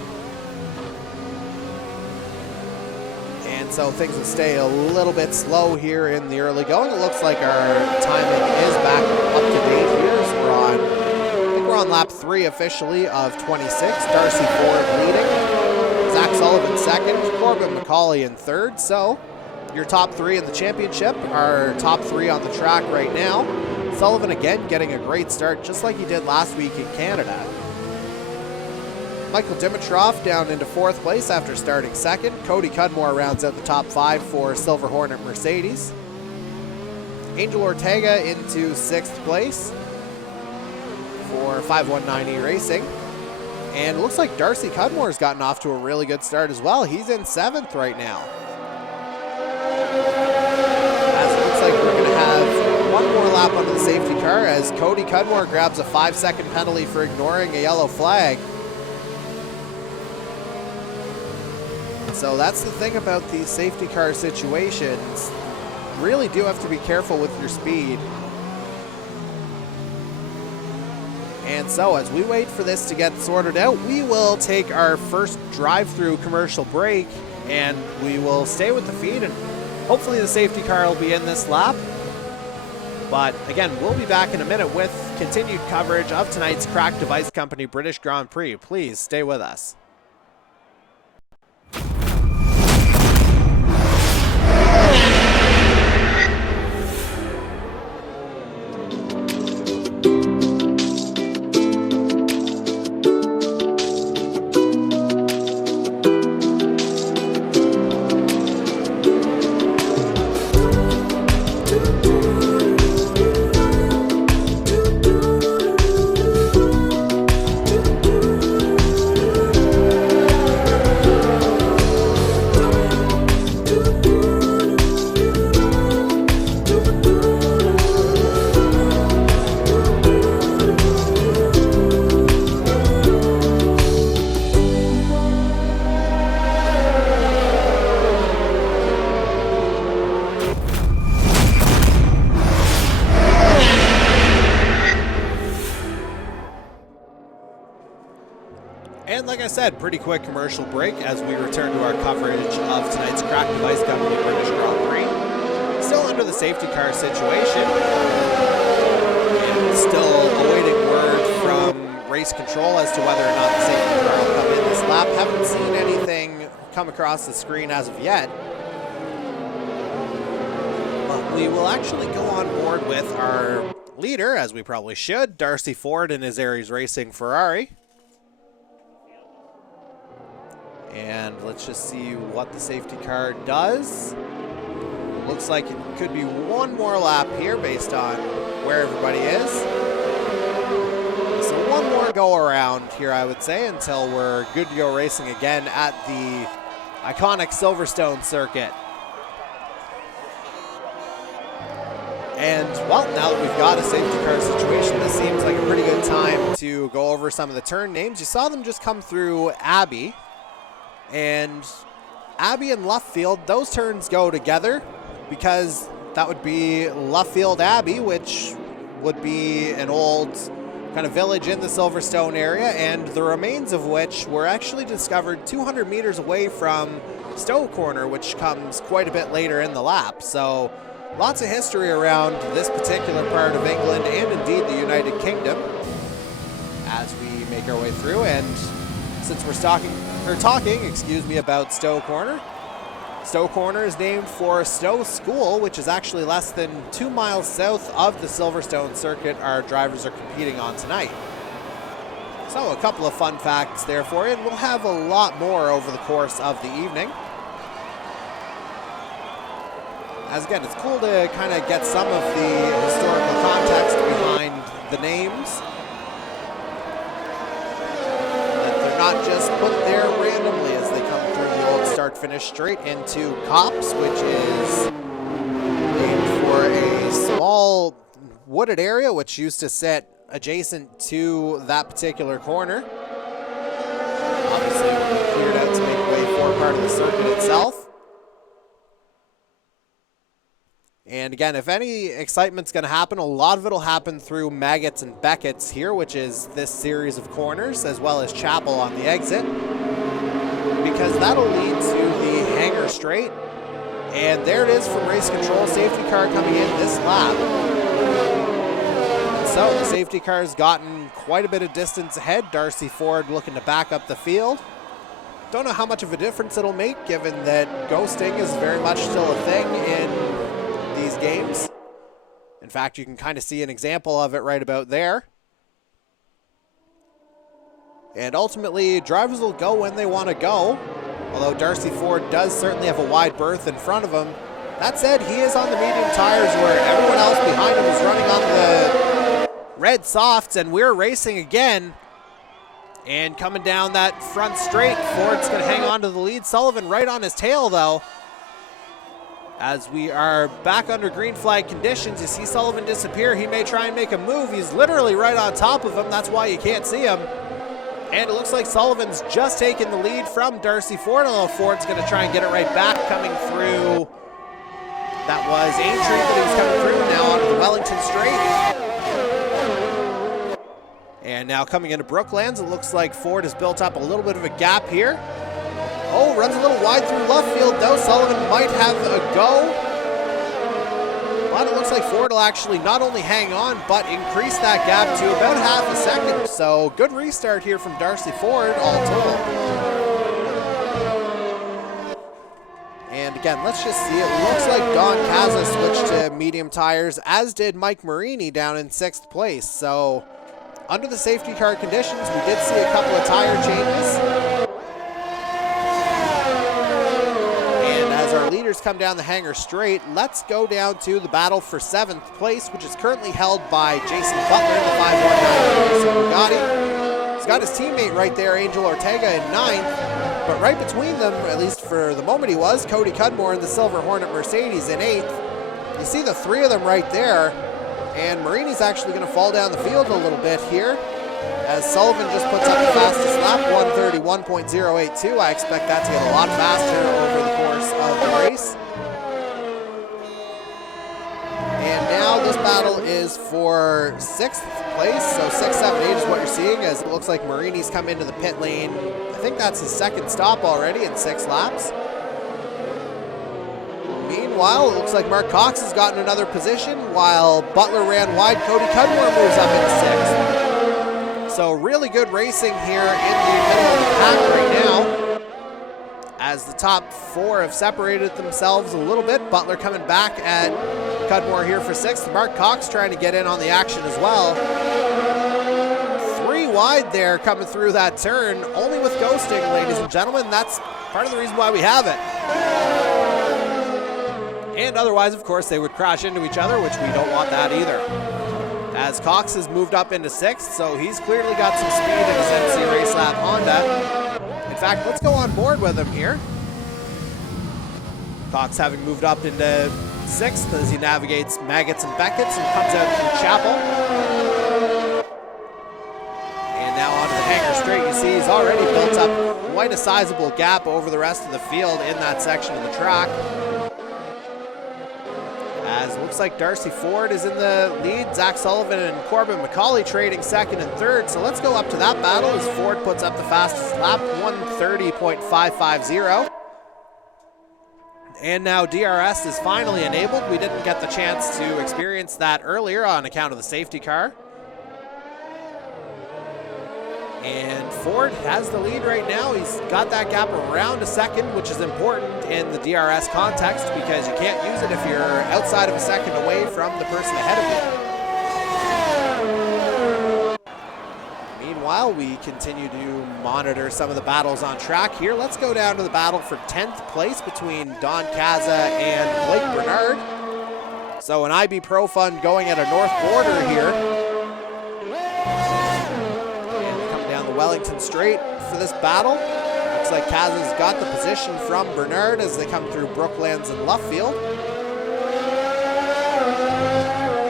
And so things will stay a little bit slow here in the early going. It looks like our timing is back up to date here. So I think we're on lap 3 officially of 26. Darcy Ford leading. Zach Sullivan second. Corbin McCauley in third. So your top 3 in the championship are top 3 on the track right now. Sullivan again getting a great start, just like he did last week in Canada. Michael Dimitrov down into 4th place after starting 2nd. Cody Cudmore rounds out the top 5 for Silver Hornet Mercedes. Angel Ortega into 6th place for 519E Racing. And it looks like Darcy Cudmore's gotten off to a really good start as well. He's in 7th right now. As it looks like we're going to have one more lap under the safety car as Cody Cudmore grabs a 5-second penalty for ignoring a yellow flag. So that's the thing about these safety car situations. You really do have to be careful with your speed. And so as we wait for this to get sorted out, we will take our first drive-through commercial break, and we will stay with the feed, and hopefully the safety car will be in this lap. But again, we'll be back in a minute with continued coverage of tonight's Crack Device Company British Grand Prix. Please stay with us. like I said, pretty quick commercial break as we return to our coverage of tonight's Crack Device Company British Grand Prix. Still under the safety car situation. And still awaiting word from race control as to whether or not the safety car will come in this lap. Haven't seen anything come across the screen as of yet. But we will actually go on board with our leader, as we probably should, Darcy Ford in his Aries Racing Ferrari. And let's just see what the safety car does. Looks like it could be one more lap here based on where everybody is. So one more go around here, I would say, until we're good to go racing again at the iconic Silverstone Circuit. And, well, now that we've got a safety car situation, this seems like a pretty good time to go over some of the turn names. You saw them just come through Abbey. And Abbey and Luffield, those turns go together because that would be Luffield Abbey, which would be an old kind of village in the Silverstone area, and the remains of which were actually discovered 200 meters away from Stowe Corner, which comes quite a bit later in the lap. So lots of history around this particular part of England and indeed the United Kingdom as we make our way through. And since we're talking about Stowe Corner. Stowe Corner is named for Stowe School, which is actually less than 2 miles south of the Silverstone Circuit our drivers are competing on tonight. So a couple of fun facts there for you, and we'll have a lot more over the course of the evening. As again, it's cool to kind of get some of the historical context behind the names. Not just put there randomly as they come through the old start-finish straight into Cops, which is named for a small wooded area which used to sit adjacent to that particular corner. Obviously, it will be cleared out to make way for part of the circuit itself. And again, if any excitement's going to happen, a lot of it will happen through Maggots and Beckett's here, which is this series of corners, as well as Chapel on the exit, because that'll lead to the Hangar Straight. And there it is from race control, safety car coming in this lap. And so the safety car's gotten quite a bit of distance ahead. Darcy Ford looking to back up the field. Don't know how much of a difference it'll make, given that ghosting is very much still a thing in these games. In fact, you can kind of see an example of it right about there. And ultimately, drivers will go when they want to go, although Darcy Ford does certainly have a wide berth in front of him. That said, he is on the medium tires where everyone else behind him is running on the red softs, and we're racing again. And coming down that front straight, Ford's going to hang on to the lead. Sullivan right on his tail, though. As we are back under green flag conditions, you see Sullivan disappear. He may try and make a move. He's literally right on top of him. That's why you can't see him. And it looks like Sullivan's just taken the lead from Darcy Ford, although Ford's going to try and get it right back coming through. That was Aintree that he was coming through, now onto the Wellington Straight. And now coming into Brooklands, it looks like Ford has built up a little bit of a gap here. Oh, runs a little wide through Luffield, though. Sullivan might have a go. But it looks like Ford will actually not only hang on, but increase that gap to about half a second. So good restart here from Darcy Ford, all told. And again, let's just see. It looks like Don Caza switched to medium tires, as did Mike Marini down in 6th place. So under the safety car conditions, we did see a couple of tire changes. Leaders come down the Hangar Straight. Let's go down to the battle for 7th place, which is currently held by Jason Butler in the 519 Bugatti. He's got his teammate right there, Angel Ortega, in 9th, but right between them, at least for the moment he was, Cody Cudmore in the Silver Hornet Mercedes in 8th. You see the three of them right there, and Marini's actually going to fall down the field a little bit here, as Sullivan just puts up the fastest lap, 131.082. I expect that to get a lot faster over the course of the race. And now this battle is for 6th place, so 6, 7, 8 is what you're seeing, as it looks like Marini's come into the pit lane. I think that's his 2nd stop already in 6 laps. Meanwhile, it looks like Mark Cox has gotten another position, while Butler ran wide. Cody Cudmore moves up into 6th. So really good racing here in the middle of the pack right now, as the top 4 have separated themselves a little bit. Butler coming back at Cudmore here for 6th. Mark Cox trying to get in on the action as well. 3 wide there coming through that turn, only with ghosting, ladies and gentlemen. That's part of the reason why we have it. And otherwise, of course, they would crash into each other, which we don't want that either. As Cox has moved up into 6th, so he's clearly got some speed in his NC Race Lab Honda. In fact, let's go on board with him here. Cox having moved up into 6th as he navigates Maggots and Beckett's and comes out through Chapel. And now onto the Hangar Straight. You see he's already built up quite a sizable gap over the rest of the field in that section of the track. As it looks like Darcy Ford is in the lead. Zach Sullivan and Corbin McCauley trading 2nd and 3rd. So let's go up to that battle as Ford puts up the fastest lap, 1:30.550. And now DRS is finally enabled. We didn't get the chance to experience that earlier on account of the safety car. And Ford has the lead right now. He's got that gap around a 2nd, which is important in the DRS context because you can't use it if you're outside of a 2nd away from the person ahead of you. Meanwhile, we continue to monitor some of the battles on track here. Let's go down to the battle for 10th place between Don Caza and Blake Bernard. So an IB Pro Fund going at a north border here. Wellington Straight for this battle. Looks like Caza's got the position from Bernard as they come through Brooklands and Luffield.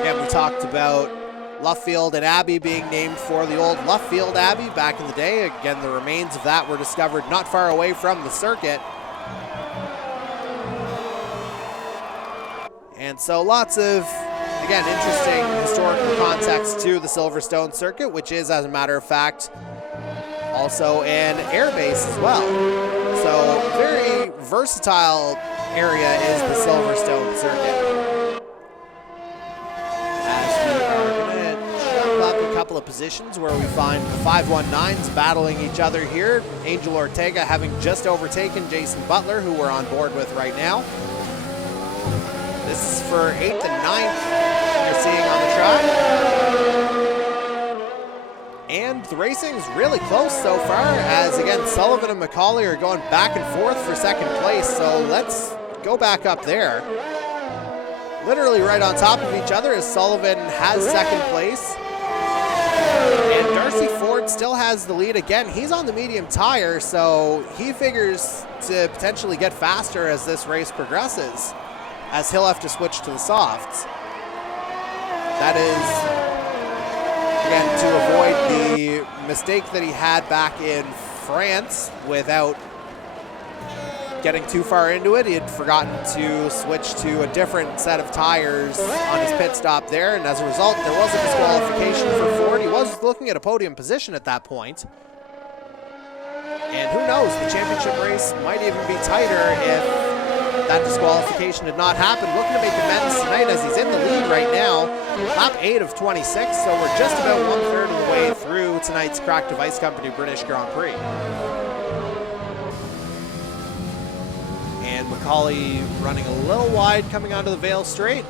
Again, we talked about Luffield and Abbey being named for the old Luffield Abbey back in the day. Again, the remains of that were discovered not far away from the circuit. And so lots of, again, interesting historical context to the Silverstone Circuit, which is, as a matter of fact, also an air base as well. So very versatile area is the Silverstone Circuit. As we are going to jump up a couple of positions where we find the 519s battling each other here. Angel Ortega having just overtaken Jason Butler, who we're on board with right now. This is for 8th and 9th you're seeing on the track. And the racing is really close so far, as again Sullivan and McCauley are going back and forth for 2nd place. So let's go back up there. Literally right on top of each other as Sullivan has 2nd place. And Darcy Ford still has the lead again. He's on the medium tire, so he figures to potentially get faster as this race progresses, as he'll have to switch to the softs. That is, again, to avoid the mistake that he had back in France without getting too far into it. He had forgotten to switch to a different set of tires on his pit stop there, and as a result, there was a disqualification for Ford. He was looking at a podium position at that point. And who knows, the championship race might even be tighter if that disqualification did not happen. Looking to make amends tonight as he's in the lead right now. Lap 8 of 26, so we're just about 1/3 of the way through tonight's Crack Device Company British Grand Prix. And McCauley running a little wide coming onto the Vale Straight.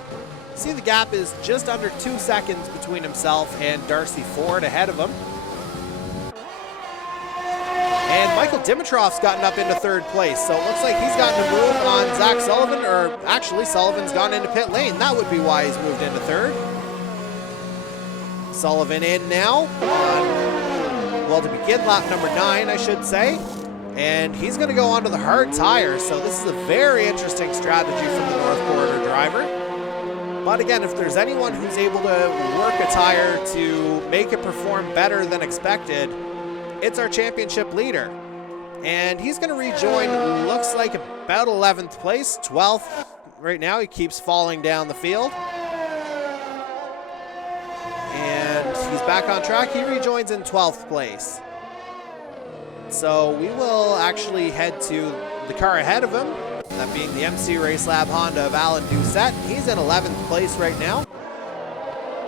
See, the gap is just under 2 seconds between himself and Darcy Ford ahead of him. And Michael Dimitrov's gotten up into 3rd place, so it looks like he's gotten a move on Zach Sullivan, or actually Sullivan's gone into pit lane. That would be why he's moved into 3rd. Sullivan in now on, well, to begin lap number 9, I should say. And he's going to go onto the hard tires, so this is a very interesting strategy from the North Corridor driver. But again, if there's anyone who's able to work a tire to make it perform better than expected, it's our championship leader. And he's going to rejoin, looks like about 11th place, 12th right now. He keeps falling down the field. he's back on track. He rejoins in 12th place. So we will actually head to the car ahead of him, that being the MC Race Lab Honda of Alan Doucette. He's in 11th place right now.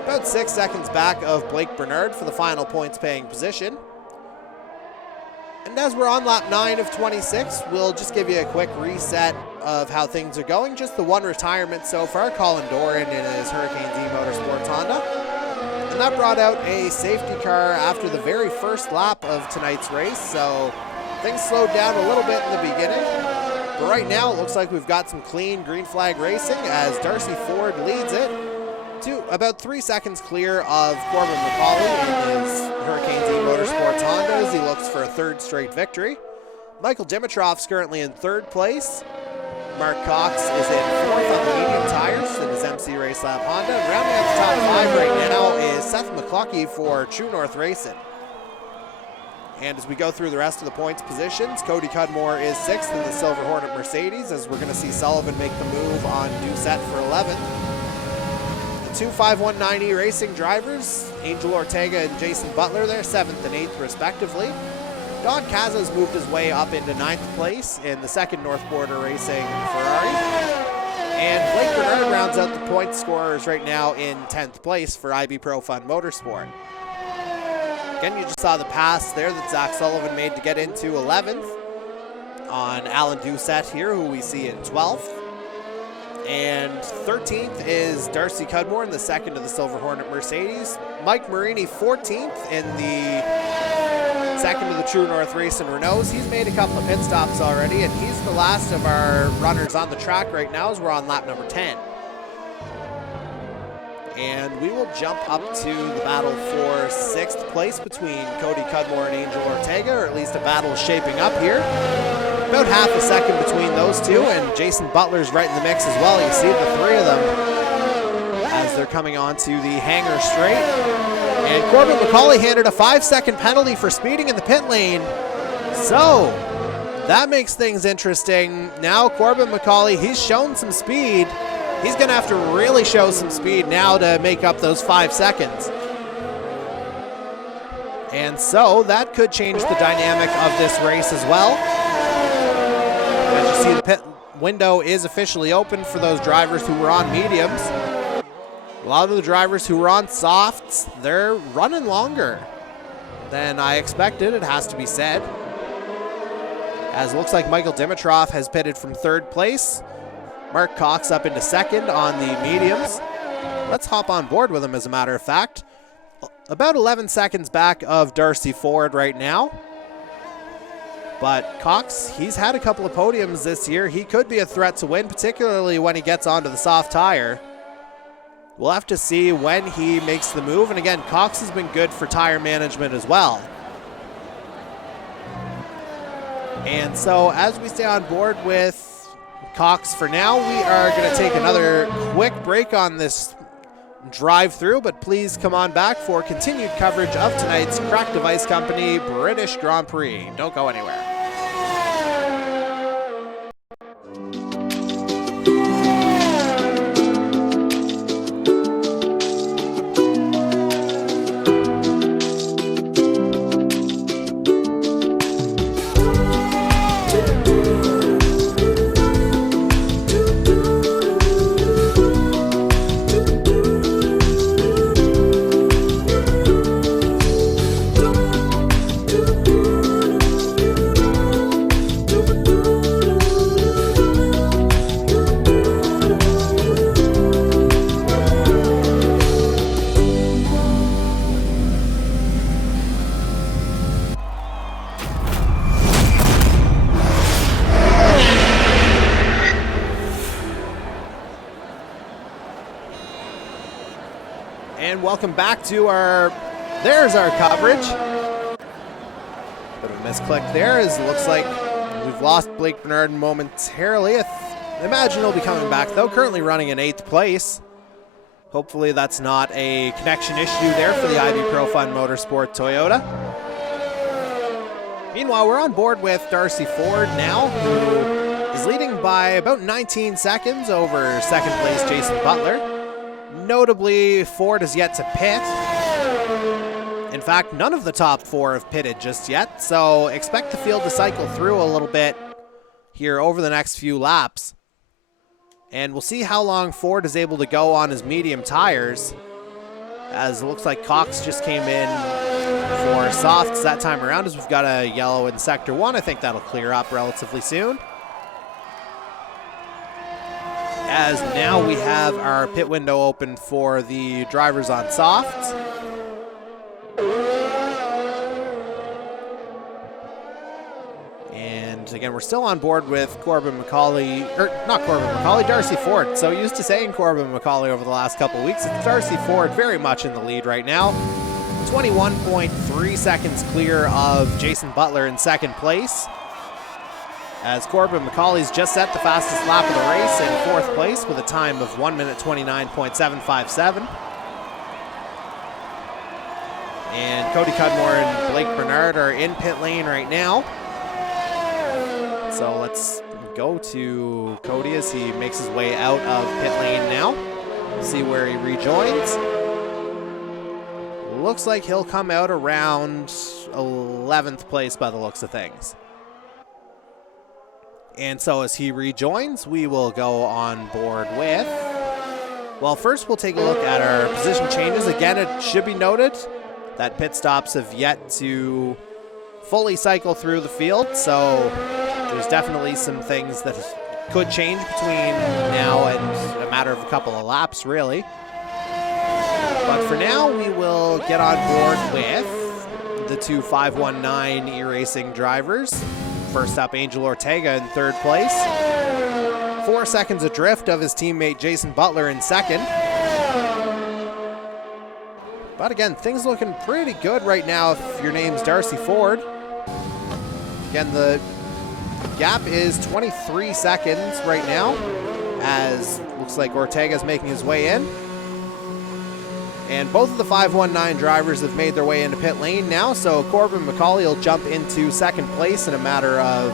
About 6 seconds back of Blake Bernard for the final points paying position. And as we're on lap 9 of 26, we'll just give you a quick reset of how things are going. Just the one retirement so far, Colin Doran in his Hurricanes E-Motorsports Honda. And that brought out a safety car after the very first lap of tonight's race, so things slowed down a little bit in the beginning. But right now it looks like we've got some clean green flag racing as Darcy Ford leads it to about 3 seconds clear of Corbin McCauley in his Hurricanes E-Motorsports Honda as he looks for a third straight victory. Michael Dimitrov's currently in 3rd place. Mark Cox is in 4th on the medium tires in his MC Race Lab Honda. Rounding out the top 5 right now is Seth McCluckey for True North Racing. And as we go through the rest of the points positions, Cody Cudmore is 6th in the Silver Hornet Mercedes, as we're going to see Sullivan make the move on Doucette for 11th. Two 5-190 racing drivers, Angel Ortega and Jason Butler, they're 7th and 8th respectively. Don Caza's moved his way up into 9th place in the second North Border Racing Ferrari. And Blake Bernard rounds out the point scorers right now in 10th place for IB Pro Fun Motorsport. Again, you just saw the pass there that Zach Sullivan made to get into 11th on Alan Doucette here, who we see in 12th. And 13th is Darcy Cudmore in the second of the Silver Hornet Mercedes. Mike Marini 14th in the second of the True North Racing Renaults. He's made a couple of pit stops already, and he's the last of our runners on the track right now as we're on lap number 10. And we will jump up to the battle for 6th place between Cody Cudmore and Angel Ortega, or at least a battle is shaping up here. About half a second between those two, and Jason Butler's right in the mix as well. You see the 3 of them as they're coming onto the hangar straight. And Corbin McCauley handed a 5-second penalty for speeding in the pit lane. So that makes things interesting. Now Corbin McCauley, he's shown some speed. He's going to have to really show some speed now to make up those 5 seconds. And so that could change the dynamic of this race as well. As you see, the pit window is officially open for those drivers who were on mediums. A lot of the drivers who were on softs, they're running longer than I expected, it has to be said. As it looks like Michael Dimitrov has pitted from 3rd place. Mark Cox up into 2nd on the mediums. Let's hop on board with him, as a matter of fact. About 11 seconds back of Darcy Ford right now. But Cox, he's had a couple of podiums this year. He could be a threat to win, particularly when he gets onto the soft tire. We'll have to see when he makes the move. And again, Cox has been good for tire management as well. And so as we stay on board with Cox for now, we are going to take another quick break on this drive-through, but please come on back for continued coverage of tonight's Crack Device Company British Grand Prix. Don't go anywhere. Welcome back to there's our coverage. Bit of a misclick there, as it looks like we've lost Blake Bernard momentarily. I imagine he'll be coming back, though, currently running in 8th place. Hopefully that's not a connection issue there for the IB Pro Fun Motorsport Toyota. Meanwhile, we're on board with Darcy Ford now, who is leading by about 19 seconds over 2nd place Jason Butler. Notably, Ford is yet to pit. In fact, none of the top 4 have pitted just yet, so expect the field to cycle through a little bit here over the next few laps. And we'll see how long Ford is able to go on his medium tires, as it looks like Cox just came in for softs that time around, as we've got a yellow in Sector 1. I think that'll clear up relatively soon. As now we have our pit window open for the drivers on softs. And again, we're still on board with Corbin McCauley, or not Corbin McCauley, Darcy Ford. So used to saying Corbin McCauley over the last couple of weeks. It's Darcy Ford very much in the lead right now. 21.3 seconds clear of Jason Butler in second place, as Corbin McCauley's just set the fastest lap of the race in fourth place with a time of 1 minute 29.757. And Cody Cudmore and Blake Bernard are in pit lane right now. So let's go to Cody as he makes his way out of pit lane now. See where he rejoins. Looks like he'll come out around 11th place by the looks of things. And so as he rejoins, we will go on board with... Well, first we'll take a look at our position changes. Again, it should be noted that pit stops have yet to fully cycle through the field, so there's definitely some things that could change between now and a matter of a couple of laps, really. But for now, we will get on board with the two 519 E-Racing drivers. First up, Angel Ortega in third place. 4 seconds adrift of his teammate Jason Butler in second. But again, things looking pretty good right now if your name's Darcy Ford. Again, the gap is 23 seconds right now, as looks like Ortega's making his way in. And both of the 519 drivers have made their way into pit lane now, so Corbin McCauley will jump into second place in a matter of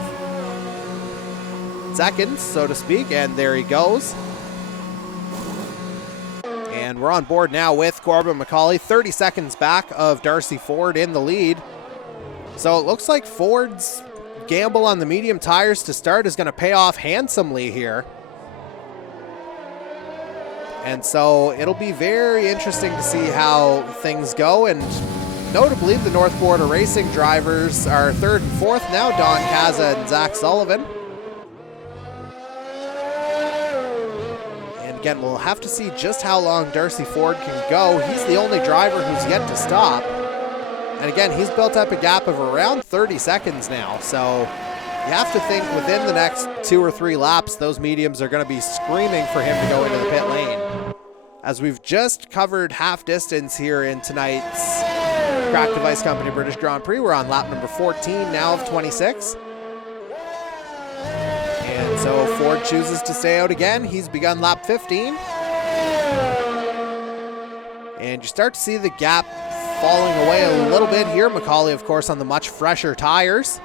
seconds, so to speak, and there he goes. And we're on board now with Corbin McCauley, 30 seconds back of Darcy Ford in the lead. So it looks like Ford's gamble on the medium tires to start is going to pay off handsomely here. And so it'll be very interesting to see how things go. And notably, the North Border Racing drivers are third and fourth now, Don Kaza and Zach Sullivan. And again, we'll have to see just how long Darcy Ford can go. He's the only driver who's yet to stop. And again, he's built up a gap of around 30 seconds now. So you have to think within the next 2 or 3 laps, those mediums are going to be screaming for him to go into the pit lane. As we've just covered half distance here in tonight's Crack Device Company British Grand Prix. We're on lap number 14 now of 26. And so Ford chooses to stay out again. He's begun lap 15. And you start to see the gap falling away a little bit here. McCauley, of course, on the much fresher tires.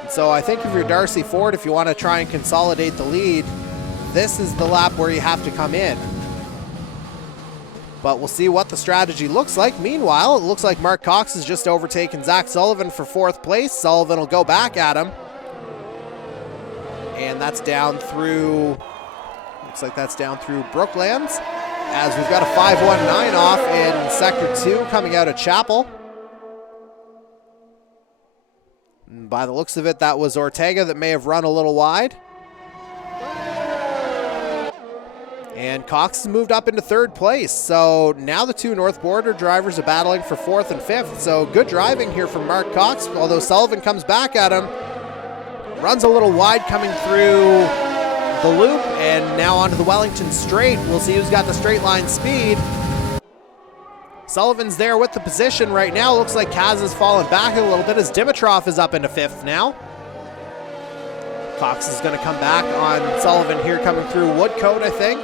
And so I think if you're Darcy Ford, if you want to try and consolidate the lead, this is the lap where you have to come in. But we'll see what the strategy looks like. Meanwhile, it looks like Mark Cox has just overtaken Zach Sullivan for fourth place. Sullivan will go back at him. And that's down through, looks like that's down through Brooklands, as we've got a 519 off in Sector 2 coming out of Chapel. And by the looks of it, that was Ortega that may have run a little wide. And Cox has moved up into third place. So now the two North Border drivers are battling for fourth and fifth. So good driving here from Mark Cox, although Sullivan comes back at him. Runs a little wide coming through the loop, and now onto the Wellington straight. We'll see who's got the straight line speed. Sullivan's there with the position right now. Looks like Kaz has fallen back a little bit as Dimitrov is up into fifth now. Cox is going to come back on Sullivan here coming through Woodcote, I think.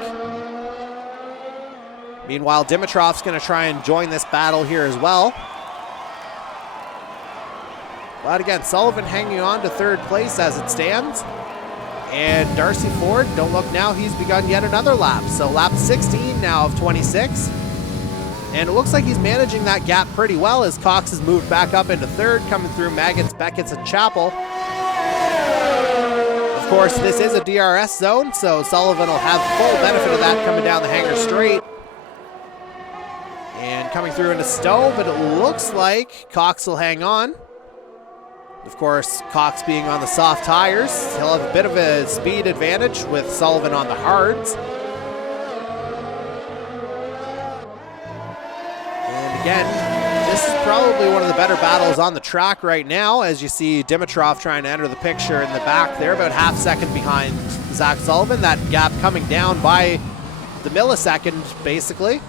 Meanwhile, Dimitrov's going to try and join this battle here as well. But again, Sullivan hanging on to third place as it stands. And Darcy Ford, don't look now, he's begun yet another lap. So lap 16 now of 26. And it looks like he's managing that gap pretty well as Cox has moved back up into third, coming through Maggots, Beckett's, and Chappell. Of course, this is a DRS zone, so Sullivan will have full benefit of that coming down the hanger straight. And coming through into Stowe, but it looks like Cox will hang on. Of course, Cox being on the soft tires, he'll have a bit of a speed advantage with Sullivan on the hards. And again, this is probably one of the better battles on the track right now, as you see Dimitrov trying to enter the picture in the back there, about half second behind Zach Sullivan. That gap coming down by the millisecond, basically.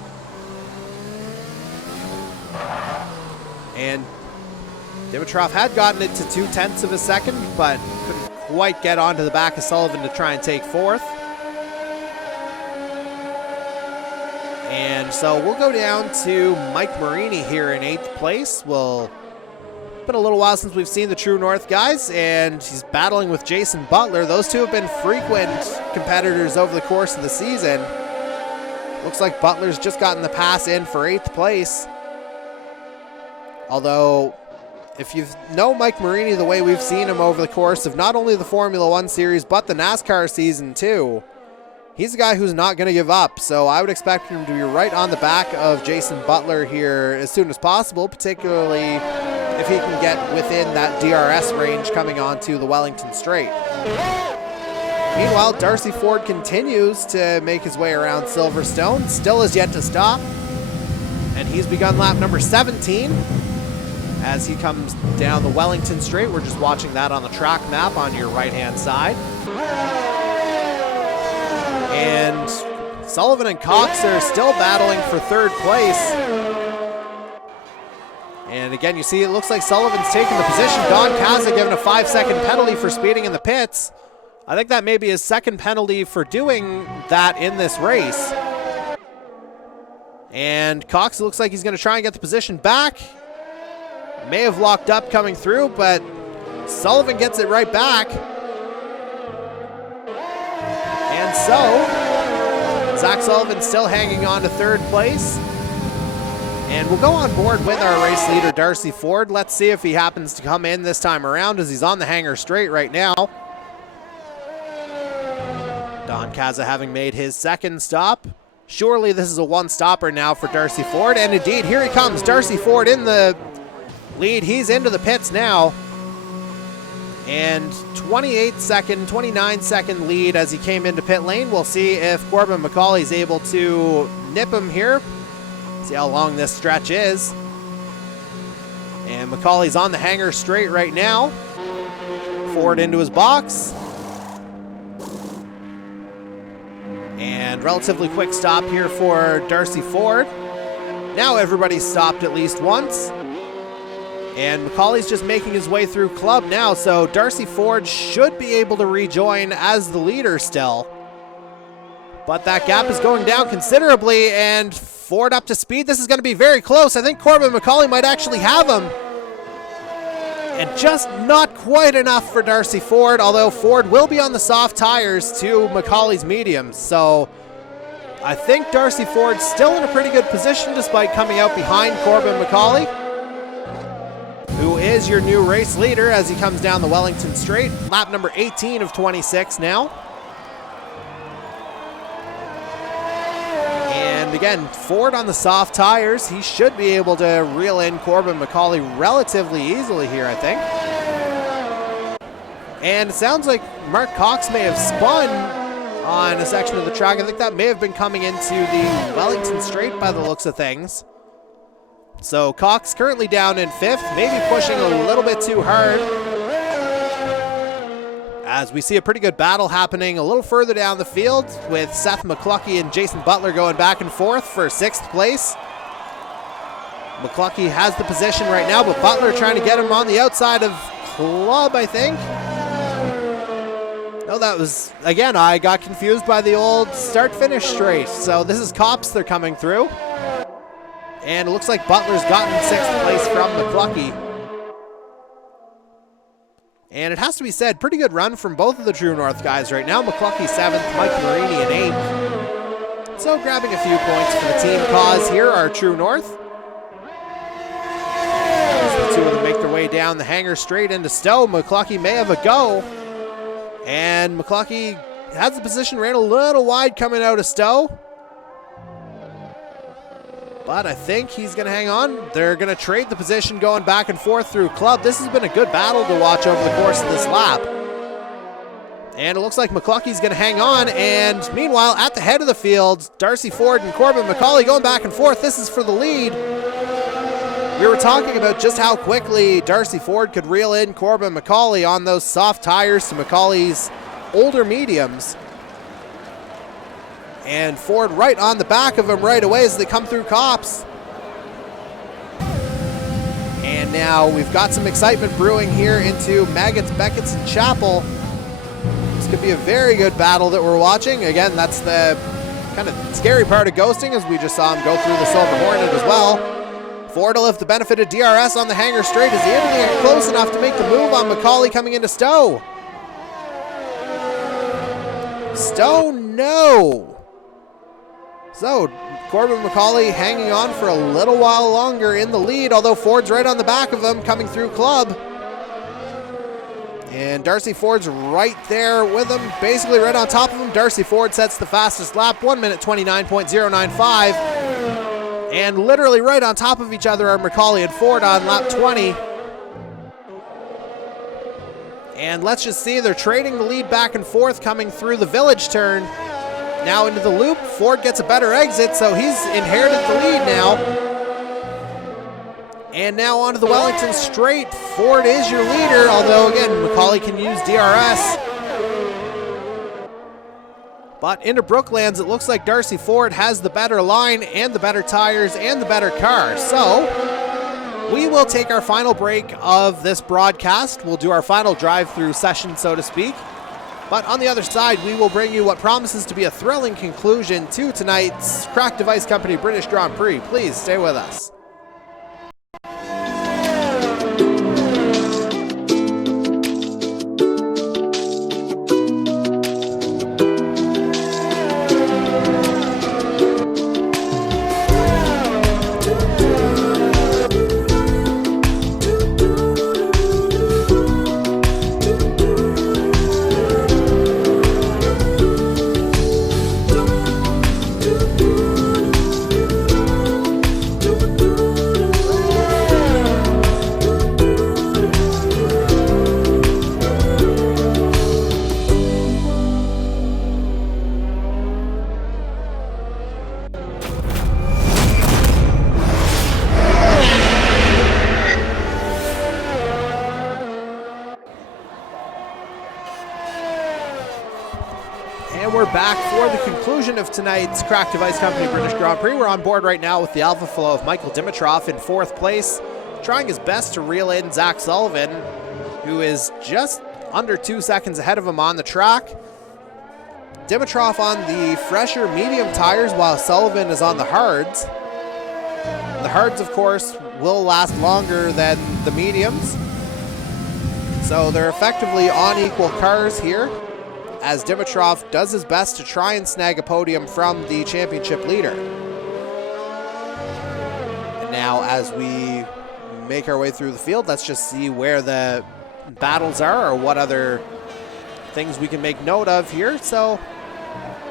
And Dimitrov had gotten it to 0.2 of a second, but couldn't quite get onto the back of Sullivan to try and take fourth. And so we'll go down to Mike Marini here in 8th place. It's been a little while since we've seen the True North guys, and he's battling with Jason Butler. Those two have been frequent competitors over the course of the season. Looks like Butler's just gotten the pass in for 8th place. Although, if you know Mike Marini the way we've seen him over the course of not only the Formula One series, but the NASCAR season too, he's a guy who's not going to give up. So I would expect him to be right on the back of Jason Butler here as soon as possible, particularly if he can get within that DRS range coming onto the Wellington Straight. Meanwhile, Darcy Ford continues to make his way around Silverstone, still is yet to stop. And he's begun lap number 17. As he comes down the Wellington Straight. We're just watching that on the track map on your right-hand side. And Sullivan and Cox are still battling for 3rd place. And again, you see it looks like Sullivan's taking the position. Don Kaza given a 5-second penalty for speeding in the pits. I think that may be his 2nd penalty for doing that in this race. And Cox looks like he's going to try and get the position back. May have locked up coming through, but Sullivan gets it right back. And so, Zach Sullivan still hanging on to 3rd place. And we'll go on board with our race leader, Darcy Ford. Let's see if he happens to come in this time around, as he's on the hanger straight right now. Don Kaza having made his 2nd stop. Surely this is a one-stopper now for Darcy Ford. And indeed, here he comes, Darcy Ford in the lead. He's into the pits now. And 29-second lead as he came into pit lane. We'll see if Corbin McCauley's able to nip him here. See how long this stretch is. And McCauley's on the hanger straight right now. Ford into his box. And relatively quick stop here for Darcy Ford. Now everybody's stopped at least once. And McCauley's just making his way through club now, so Darcy Ford should be able to rejoin as the leader still. But that gap is going down considerably, and Ford up to speed. This is going to be very close. I think Corbin McCauley might actually have him. And just not quite enough for Darcy Ford, although Ford will be on the soft tires to McCauley's mediums. So I think Darcy Ford's still in a pretty good position despite coming out behind Corbin McCauley, who is your new race leader as he comes down the Wellington Straight. Lap number 18 of 26 now. And again, Ford on the soft tires. He should be able to reel in Corbin McCauley relatively easily here, I think. And it sounds like Mark Cox may have spun on a section of the track. I think that may have been coming into the Wellington Straight by the looks of things. So Cox currently down in 5th, maybe pushing a little bit too hard. As we see a pretty good battle happening a little further down the field with Seth McCluskey and Jason Butler going back and forth for 6th place. McCluskey has the position right now, but Butler trying to get him on the outside of club, I think. No, that was, again, I got confused by the old start-finish straight. So this is Copse they're coming through. And it looks like Butler's gotten 6th place from McCluskey. And it has to be said, pretty good run from both of the True North guys right now. McCluskey 7th, Mike Marini in 8th. So grabbing a few points for the team cause here are True North. As the two of them make their way down the hangar straight into Stowe. McCluskey may have a go. And McCluskey has the position, ran a little wide coming out of Stowe. But I think he's going to hang on. They're going to trade the position going back and forth through Club. This has been a good battle to watch over the course of this lap. And it looks like McCluskey's going to hang on. And meanwhile, at the head of the field, Darcy Ford and Corbin McCauley going back and forth. This is for the lead. We were talking about just how quickly Darcy Ford could reel in Corbin McCauley on those soft tires to McCauley's older mediums. And Ford right on the back of him right away as they come through Copse. And now we've got some excitement brewing here into Maggots, Beckett's, and Chapel. This could be a very good battle that we're watching. Again, that's the kind of scary part of ghosting, as we just saw him go through the Silver Hornet as well. Ford will have the benefit of DRS on the hangar straight. Is he able to get close enough to make the move on McCauley coming into Stowe? Stowe, no. So, Corbin McCauley hanging on for a little while longer in the lead, although Ford's right on the back of him coming through Club. And Darcy Ford's right there with him, basically right on top of him. Darcy Ford sets the fastest lap, 1 minute 29.095. And literally right on top of each other are McCauley and Ford on lap 20. And let's just see, they're trading the lead back and forth coming through the village turn. Now into the loop, Ford gets a better exit, so he's inherited the lead now. And now onto the Wellington straight. Ford is your leader, although again, McCauley can use DRS. But into Brooklands, it looks like Darcy Ford has the better line and the better tires and the better car. So we will take our final break of this broadcast. We'll do our final drive-through session, so to speak. But on the other side, we will bring you what promises to be a thrilling conclusion to tonight's Crack Device Company British Grand Prix. Please stay with us. Back for the conclusion of tonight's Crack Device Company British Grand Prix. We're on board right now with the Alpha Flow of Michael Dimitrov in 4th place, trying his best to reel in Zach Sullivan, who is just under 2 seconds ahead of him on the track. Dimitrov on the fresher medium tires while Sullivan is on the hards. The hards, of course, will last longer than the mediums, so they're effectively on equal cars here, as Dimitrov does his best to try and snag a podium from the championship leader. And now as we make our way through the field, let's just see where the battles are or what other things we can make note of here. So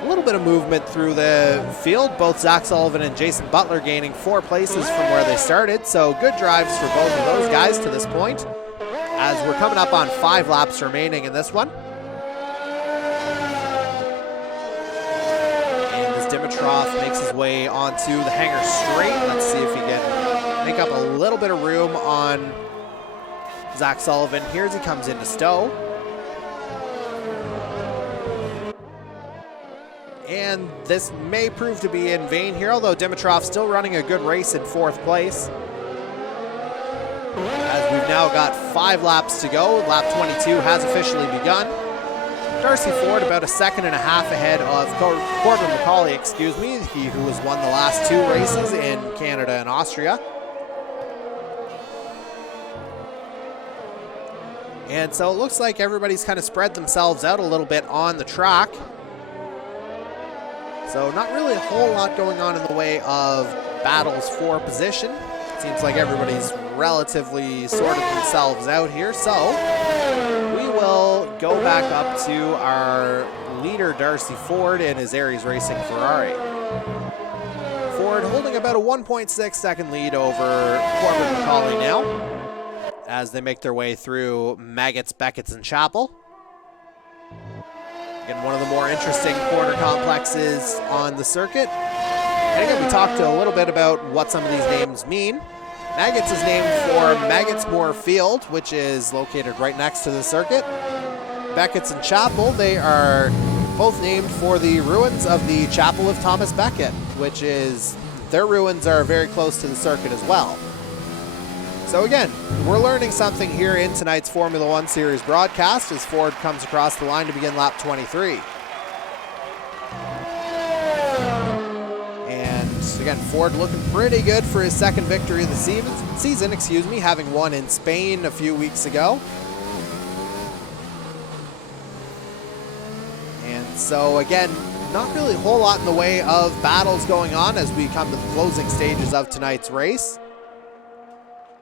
a little bit of movement through the field, both Zach Sullivan and Jason Butler gaining 4 places from where they started. So good drives for both of those guys to this point, as we're coming up on 5 laps remaining in this one. Dimitrov makes his way onto the hangar straight. Let's see if he can make up a little bit of room on Zach Sullivan here as he comes into Stowe. And this may prove to be in vain here, although Dimitrov still running a good race in 4th place. As we've now got 5 laps to go. Lap 22 has officially begun. Darcy Ford about 1.5 seconds ahead of Corbin McCauley, he who has won the last 2 races in Canada and Austria. And so it looks like everybody's kind of spread themselves out a little bit on the track. So not really a whole lot going on in the way of battles for position. Seems like everybody's relatively sorted themselves out here. So we will go back up to our leader, Darcy Ford, in his Aries Racing Ferrari. Ford holding about a 1.6 second lead over Corbin McCauley now as they make their way through Maggots, Beckett's, and Chapel. Again, one of the more interesting corner complexes on the circuit. And again, we talked a little bit about what some of these names mean. Maggots is named for Maggotsmore Field, which is located right next to the circuit. Beckett's and Chapel, they are both named for the ruins of the Chapel of Thomas Becket, which is, their ruins are very close to the circuit as well. So again, we're learning something here in tonight's Formula One Series broadcast as Ford comes across the line to begin lap 23. And again, Ford looking pretty good for his second victory of the season, having won in Spain a few weeks ago. So again, not really a whole lot in the way of battles going on as we come to the closing stages of tonight's race.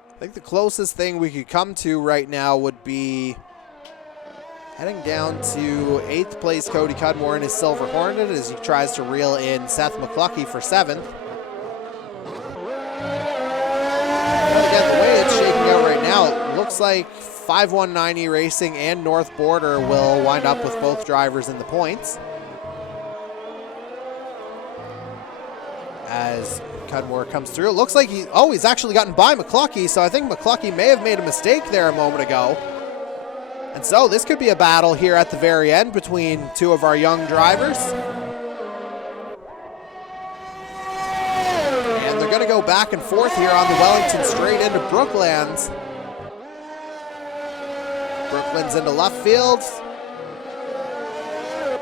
I think the closest thing we could come to right now would be heading down to 8th place Cody Cudmore in his Silver Hornet as he tries to reel in Seth McCluckey for 7th. But again, the way it's shaking out right now, it looks like 5190 Racing and North Border will wind up with both drivers in the points. As Cudmore comes through, it looks like he's actually gotten by McCluckey, so I think McCluckey may have made a mistake there a moment ago. And so this could be a battle here at the very end between two of our young drivers. And they're going to go back and forth here on the Wellington straight into Brooklands. Brooklands into left field.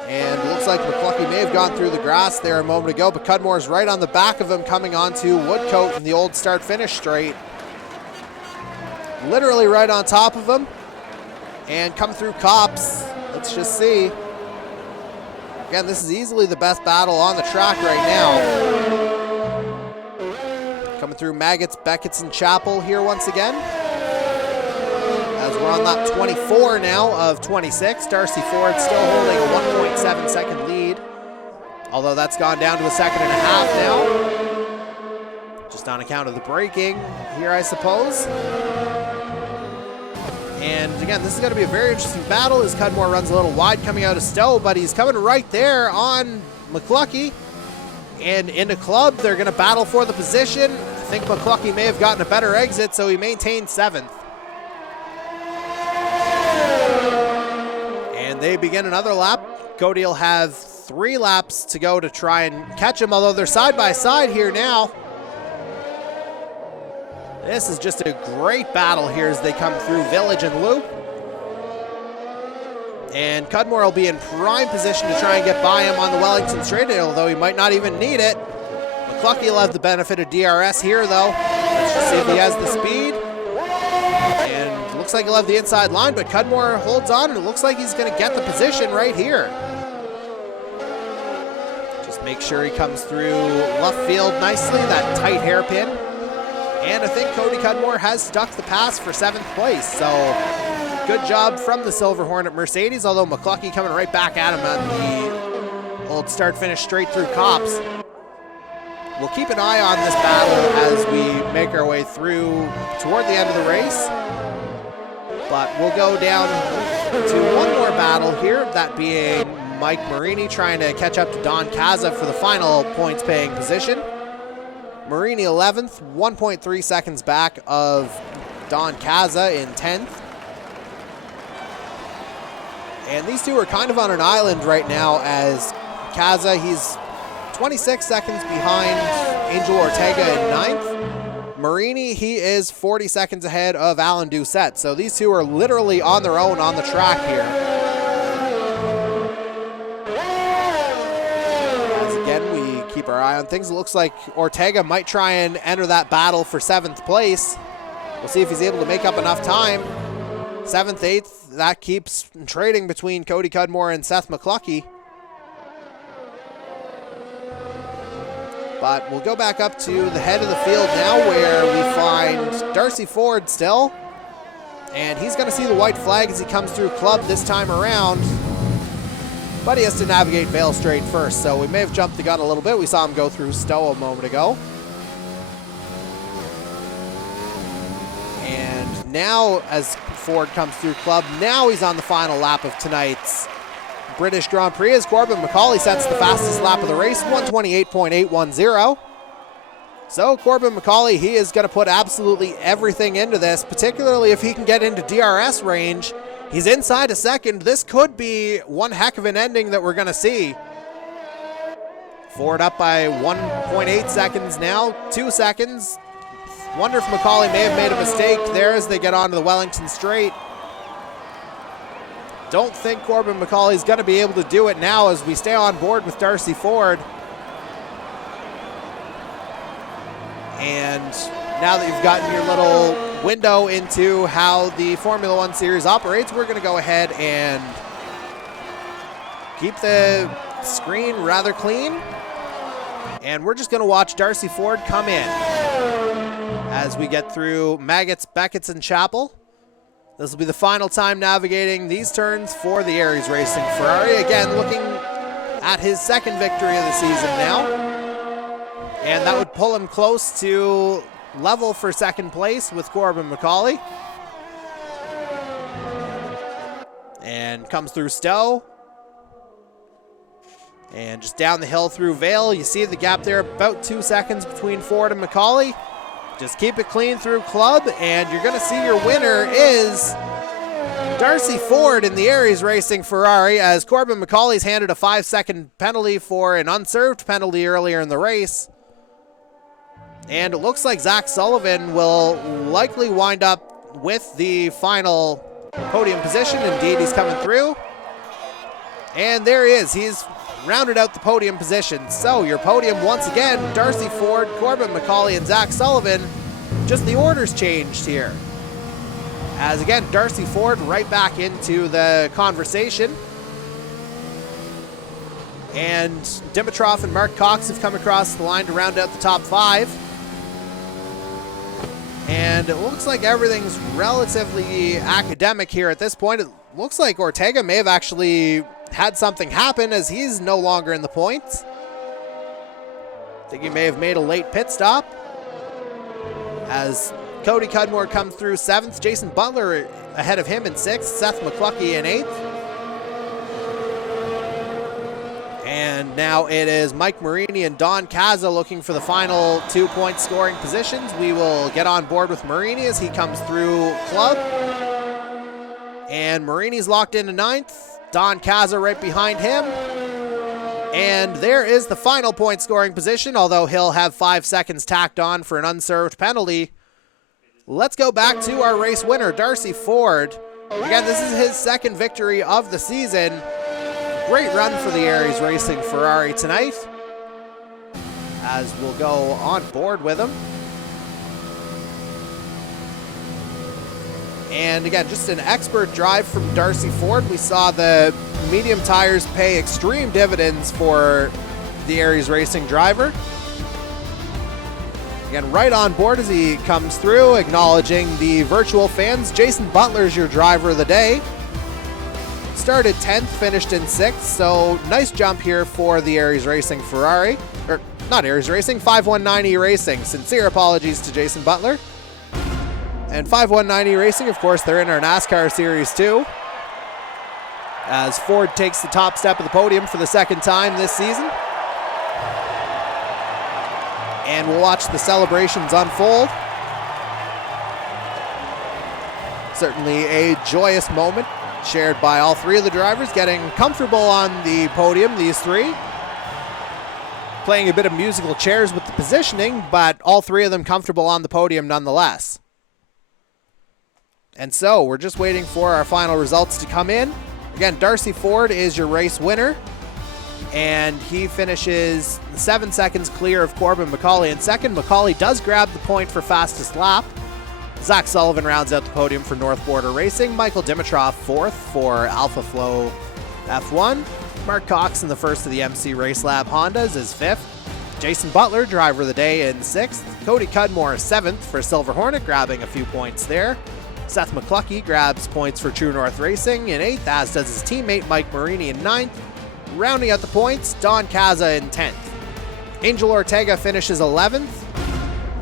And looks like McCluckey may have gone through the grass there a moment ago, but Cudmore's right on the back of him coming onto Woodcote in the old start-finish straight. Literally right on top of him. And come through Copse. Let's just see. Again, this is easily the best battle on the track right now. Coming through Maggots, Beckett's, and Chapel here once again. As we're on lap 24 now of 26. Darcy Ford still holding a 1.7 second lead. Although that's gone down to a second and a half now. Just on account of the braking here, I suppose. And again, this is going to be a very interesting battle as Cudmore runs a little wide coming out of Stowe, but he's coming right there on McCluckey. And into Club, they're going to battle for the position. I think McCluckey may have gotten a better exit, so he maintained 7th. And they begin another lap. Cody will have 3 laps to go to try and catch him, although they're side by side here now. This is just a great battle here as they come through Village and Loop. And Cudmore will be in prime position to try and get by him on the Wellington straight, although he might not even need it. McCluckey will have the benefit of DRS here, though. Let's just see if he has the speed. And looks like he'll have the inside line, but Cudmore holds on, and it looks like he's going to get the position right here. Just make sure he comes through left field nicely, that tight hairpin. And I think Cody Cudmore has stuck the pass for 7th place. So good job from the Silver Hornet Mercedes, although McCluckey coming right back at him on the old start-finish straight through Copse. We'll keep an eye on this battle as we make our way through toward the end of the race. But we'll go down to one more battle here, that being Mike Marini trying to catch up to Don Caza for the final points-paying position. Marini 11th, 1.3 seconds back of Don Caza in 10th. And these two are kind of on an island right now as Caza, he's 26 seconds behind Angel Ortega in 9th. Marini, he is 40 seconds ahead of Alan Doucette. So these two are literally on their own on the track here. Keep our eye on things. It looks like Ortega might try and enter that battle for 7th place. We'll see if he's able to make up enough time. 7th, 8th, that keeps trading between Cody Cudmore and Seth McCluckey. But we'll go back up to the head of the field now where we find Darcy Ford still. And he's going to see the white flag as he comes through club this time around. But he has to navigate Vale Straight first, so we may have jumped the gun a little bit. We saw him go through Stowe a moment ago. And now as Ford comes through club, now he's on the final lap of tonight's British Grand Prix as Corbin McCauley sets the fastest lap of the race, 128.810. So Corbin McCauley, he is going to put absolutely everything into this, particularly if he can get into DRS range. He's inside a second. This could be one heck of an ending that we're going to see. Ford up by 1.8 seconds now, 2 seconds. Wonder if McCauley may have made a mistake there as they get onto the Wellington Straight. Don't think Corbin McCauley's going to be able to do it now as we stay on board with Darcy Ford. And now that you've gotten your little window into how the Formula One series operates, we're going to go ahead and keep the screen rather clean. And we're just going to watch Darcy Ford come in as we get through Maggots, Beckett's, and Chapel. This will be the final time navigating these turns for the Aries Racing Ferrari. Again, looking at his second victory of the season now. And that would pull him close to level for second place with Corbin McCauley. And comes through Stowe. And just down the hill through Vale. You see the gap there, about 2 seconds between Ford and McCauley. Just keep it clean through club, and you're going to see your winner is Darcy Ford in the Aries Racing Ferrari, as Corbin McCauley's handed a 5-second penalty for an unserved penalty earlier in the race. And it looks like Zach Sullivan will likely wind up with the final podium position. Indeed, he's coming through. And there he is. He's rounded out the podium position. So your podium once again, Darcy Ford, Corbin McCauley, and Zach Sullivan. Just the orders changed here. As again, Darcy Ford right back into the conversation. And Dimitrov and Mark Cox have come across the line to round out the top 5. And it looks like everything's relatively academic here at this point. It looks like Ortega may have actually had something happen as he's no longer in the points. I think he may have made a late pit stop. As Cody Cudmore comes through 7th, Jason Butler ahead of him in 6th, Seth McCluskey in 8th. And now it is Mike Marini and Don Cazza looking for the final 2-point scoring positions. We will get on board with Marini as he comes through club. And Marini's locked into 9th. Don Cazza right behind him. And there is the final point scoring position, although he'll have 5 seconds tacked on for an unserved penalty. Let's go back to our race winner, Darcy Ford. Again, this is his second victory of the season. Great run for the Aries Racing Ferrari tonight, as we'll go on board with him. And again, just an expert drive from Darcy Ford. We saw the medium tires pay extreme dividends for the Aries Racing driver. Again, right on board as he comes through, acknowledging the virtual fans. Jason Butler's your driver of the day. Started 10th, finished in 6th, so nice jump here for the Aries Racing Ferrari. Or, not Aries Racing, 519E Racing. Sincere apologies to Jason Butler. And 519E Racing, of course, they're in our NASCAR Series 2. As Ford takes the top step of the podium for the second time this season. And we'll watch the celebrations unfold. Certainly a joyous moment shared by all 3 of the drivers, getting comfortable on the podium, these 3. Playing a bit of musical chairs with the positioning, but all 3 of them comfortable on the podium nonetheless. And so we're just waiting for our final results to come in. Again, Darcy Ford is your race winner, and he finishes 7 seconds clear of Corbin McCauley in second. McCauley does grab the point for fastest lap. Zach Sullivan rounds out the podium for North Border Racing. Michael Dimitrov 4th for Alpha Flow F1. Mark Cox in the first of the MC Race Lab Hondas is 5th. Jason Butler, driver of the day, in 6th. Cody Cudmore, 7th for Silver Hornet, grabbing a few points there. Seth McCluckey grabs points for True North Racing in 8th, as does his teammate Mike Marini in 9th. Rounding out the points, Don Caza in 10th. Angel Ortega finishes 11th.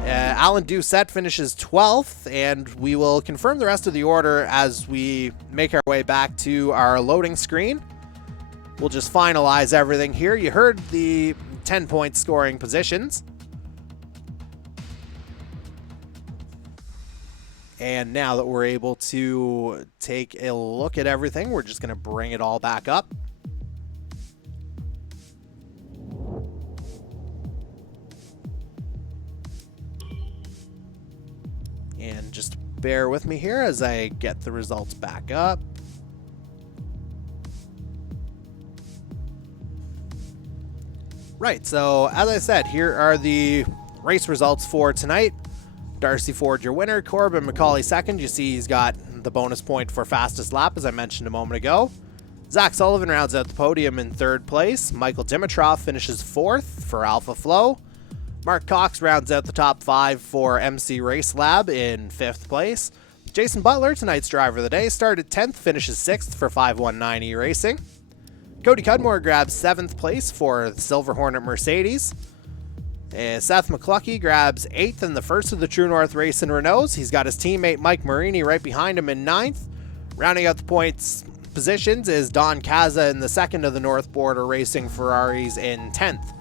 Alan Doucette finishes 12th, and we will confirm the rest of the order as we make our way back to our loading screen. We'll just finalize everything here. You heard the 10-point scoring positions. And now that we're able to take a look at everything, we're just going to bring it all back up. And just bear with me here as I get the results back up. Right, so as I said, here are the race results for tonight. Darcy Ford, your winner. Corbin McCauley, second. You see he's got the bonus point for fastest lap, as I mentioned a moment ago. Zach Sullivan rounds out the podium in 3rd place. Michael Dimitrov finishes 4th for Alpha Flow. Mark Cox rounds out the top 5 for MC Race Lab in 5th place. Jason Butler, tonight's driver of the day, started 10th, finishes 6th for 519 E-Racing. Cody Cudmore grabs 7th place for the Silver Hornet Mercedes. Seth McCluckey grabs 8th in the first of the True North Racing Renaults. He's got his teammate Mike Marini right behind him in 9th. Rounding out the points positions is Don Caza in the second of the North Border Racing Ferraris in 10th.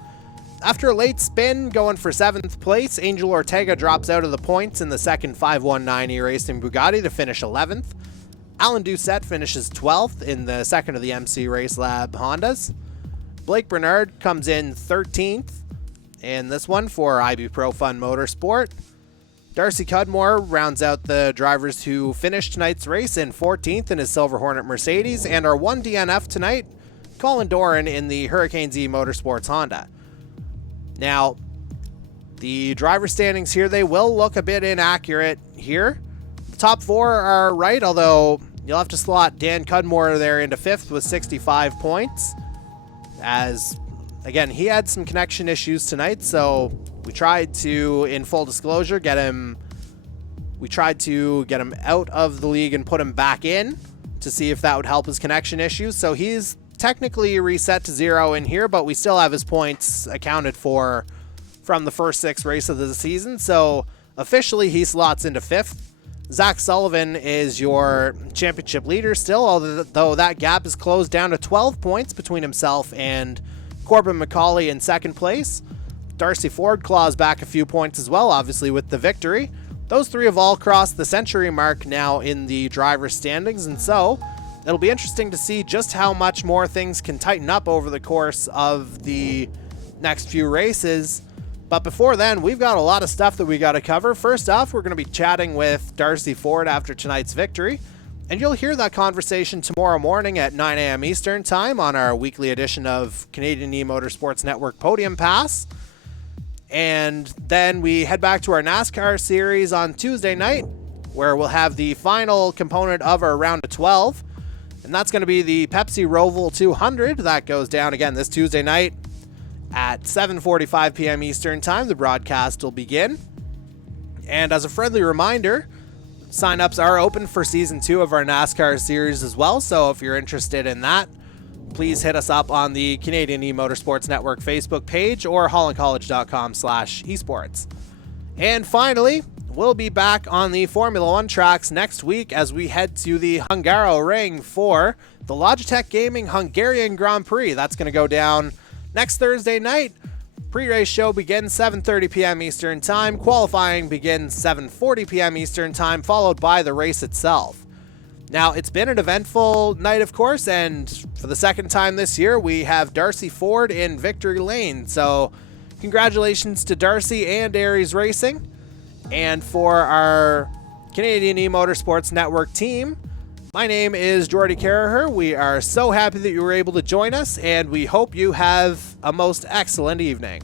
After a late spin going for 7th place, Angel Ortega drops out of the points in the second 519 E-Racing Bugatti to finish 11th. Alan Doucette finishes 12th in the second of the MC Race Lab Hondas. Blake Bernard comes in 13th in this one for IB Pro Fun Motorsport. Darcy Cudmore rounds out the drivers who finished tonight's race in 14th in his Silver Hornet Mercedes, and our one DNF tonight, Colin Doran in the Hurricane E-Motorsports Honda. Now, the driver standings here, they will look a bit inaccurate here. The top 4 are right, although you'll have to slot Dan Cudmore there into 5th with 65 points. As, again, he had some connection issues tonight, so we tried to, in full disclosure, get him out of the league and put him back in to see if that would help his connection issues. So he's technically reset to 0 in here, but we still have his points accounted for from the first 6 races of the season. So officially he slots into 5th. Zach Sullivan is your championship leader still, although that gap is closed down to 12 points between himself and Corbin McCauley in 2nd place. Darcy Ford claws back a few points as well, obviously with the victory. Those 3 have all crossed the century mark now in the driver standings, and so it'll be interesting to see just how much more things can tighten up over the course of the next few races. But before then, we've got a lot of stuff that we got to cover. First off, we're going to be chatting with Darcy Ford after tonight's victory, and you'll hear that conversation tomorrow morning at 9 a.m. Eastern Time on our weekly edition of Canadian E-Motorsports Network Podium Pass. And then we head back to our NASCAR series on Tuesday night, where we'll have the final component of our round of 12. And that's going to be the Pepsi Roval 200. That goes down again this Tuesday night at 7:45 p.m. Eastern Time. The broadcast will begin. And as a friendly reminder, signups are open for Season 2 of our NASCAR series as well. So if you're interested in that, please hit us up on the Canadian E-Motorsports Network Facebook page or hollandcollege.com/esports. And finally, we'll be back on the Formula One tracks next week as we head to the Hungaro Ring for the Logitech Gaming Hungarian Grand Prix. That's going to go down next Thursday night. Pre-race show begins 7:30 p.m. Eastern Time. Qualifying begins 7:40 p.m. Eastern Time, followed by the race itself. Now, it's been an eventful night, of course, and for the second time this year, we have Darcy Ford in victory lane. So congratulations to Darcy and Aries Racing. And for our Canadian E-Motorsports Network team, my name is Jordy Carraher. We are so happy that you were able to join us, and we hope you have a most excellent evening.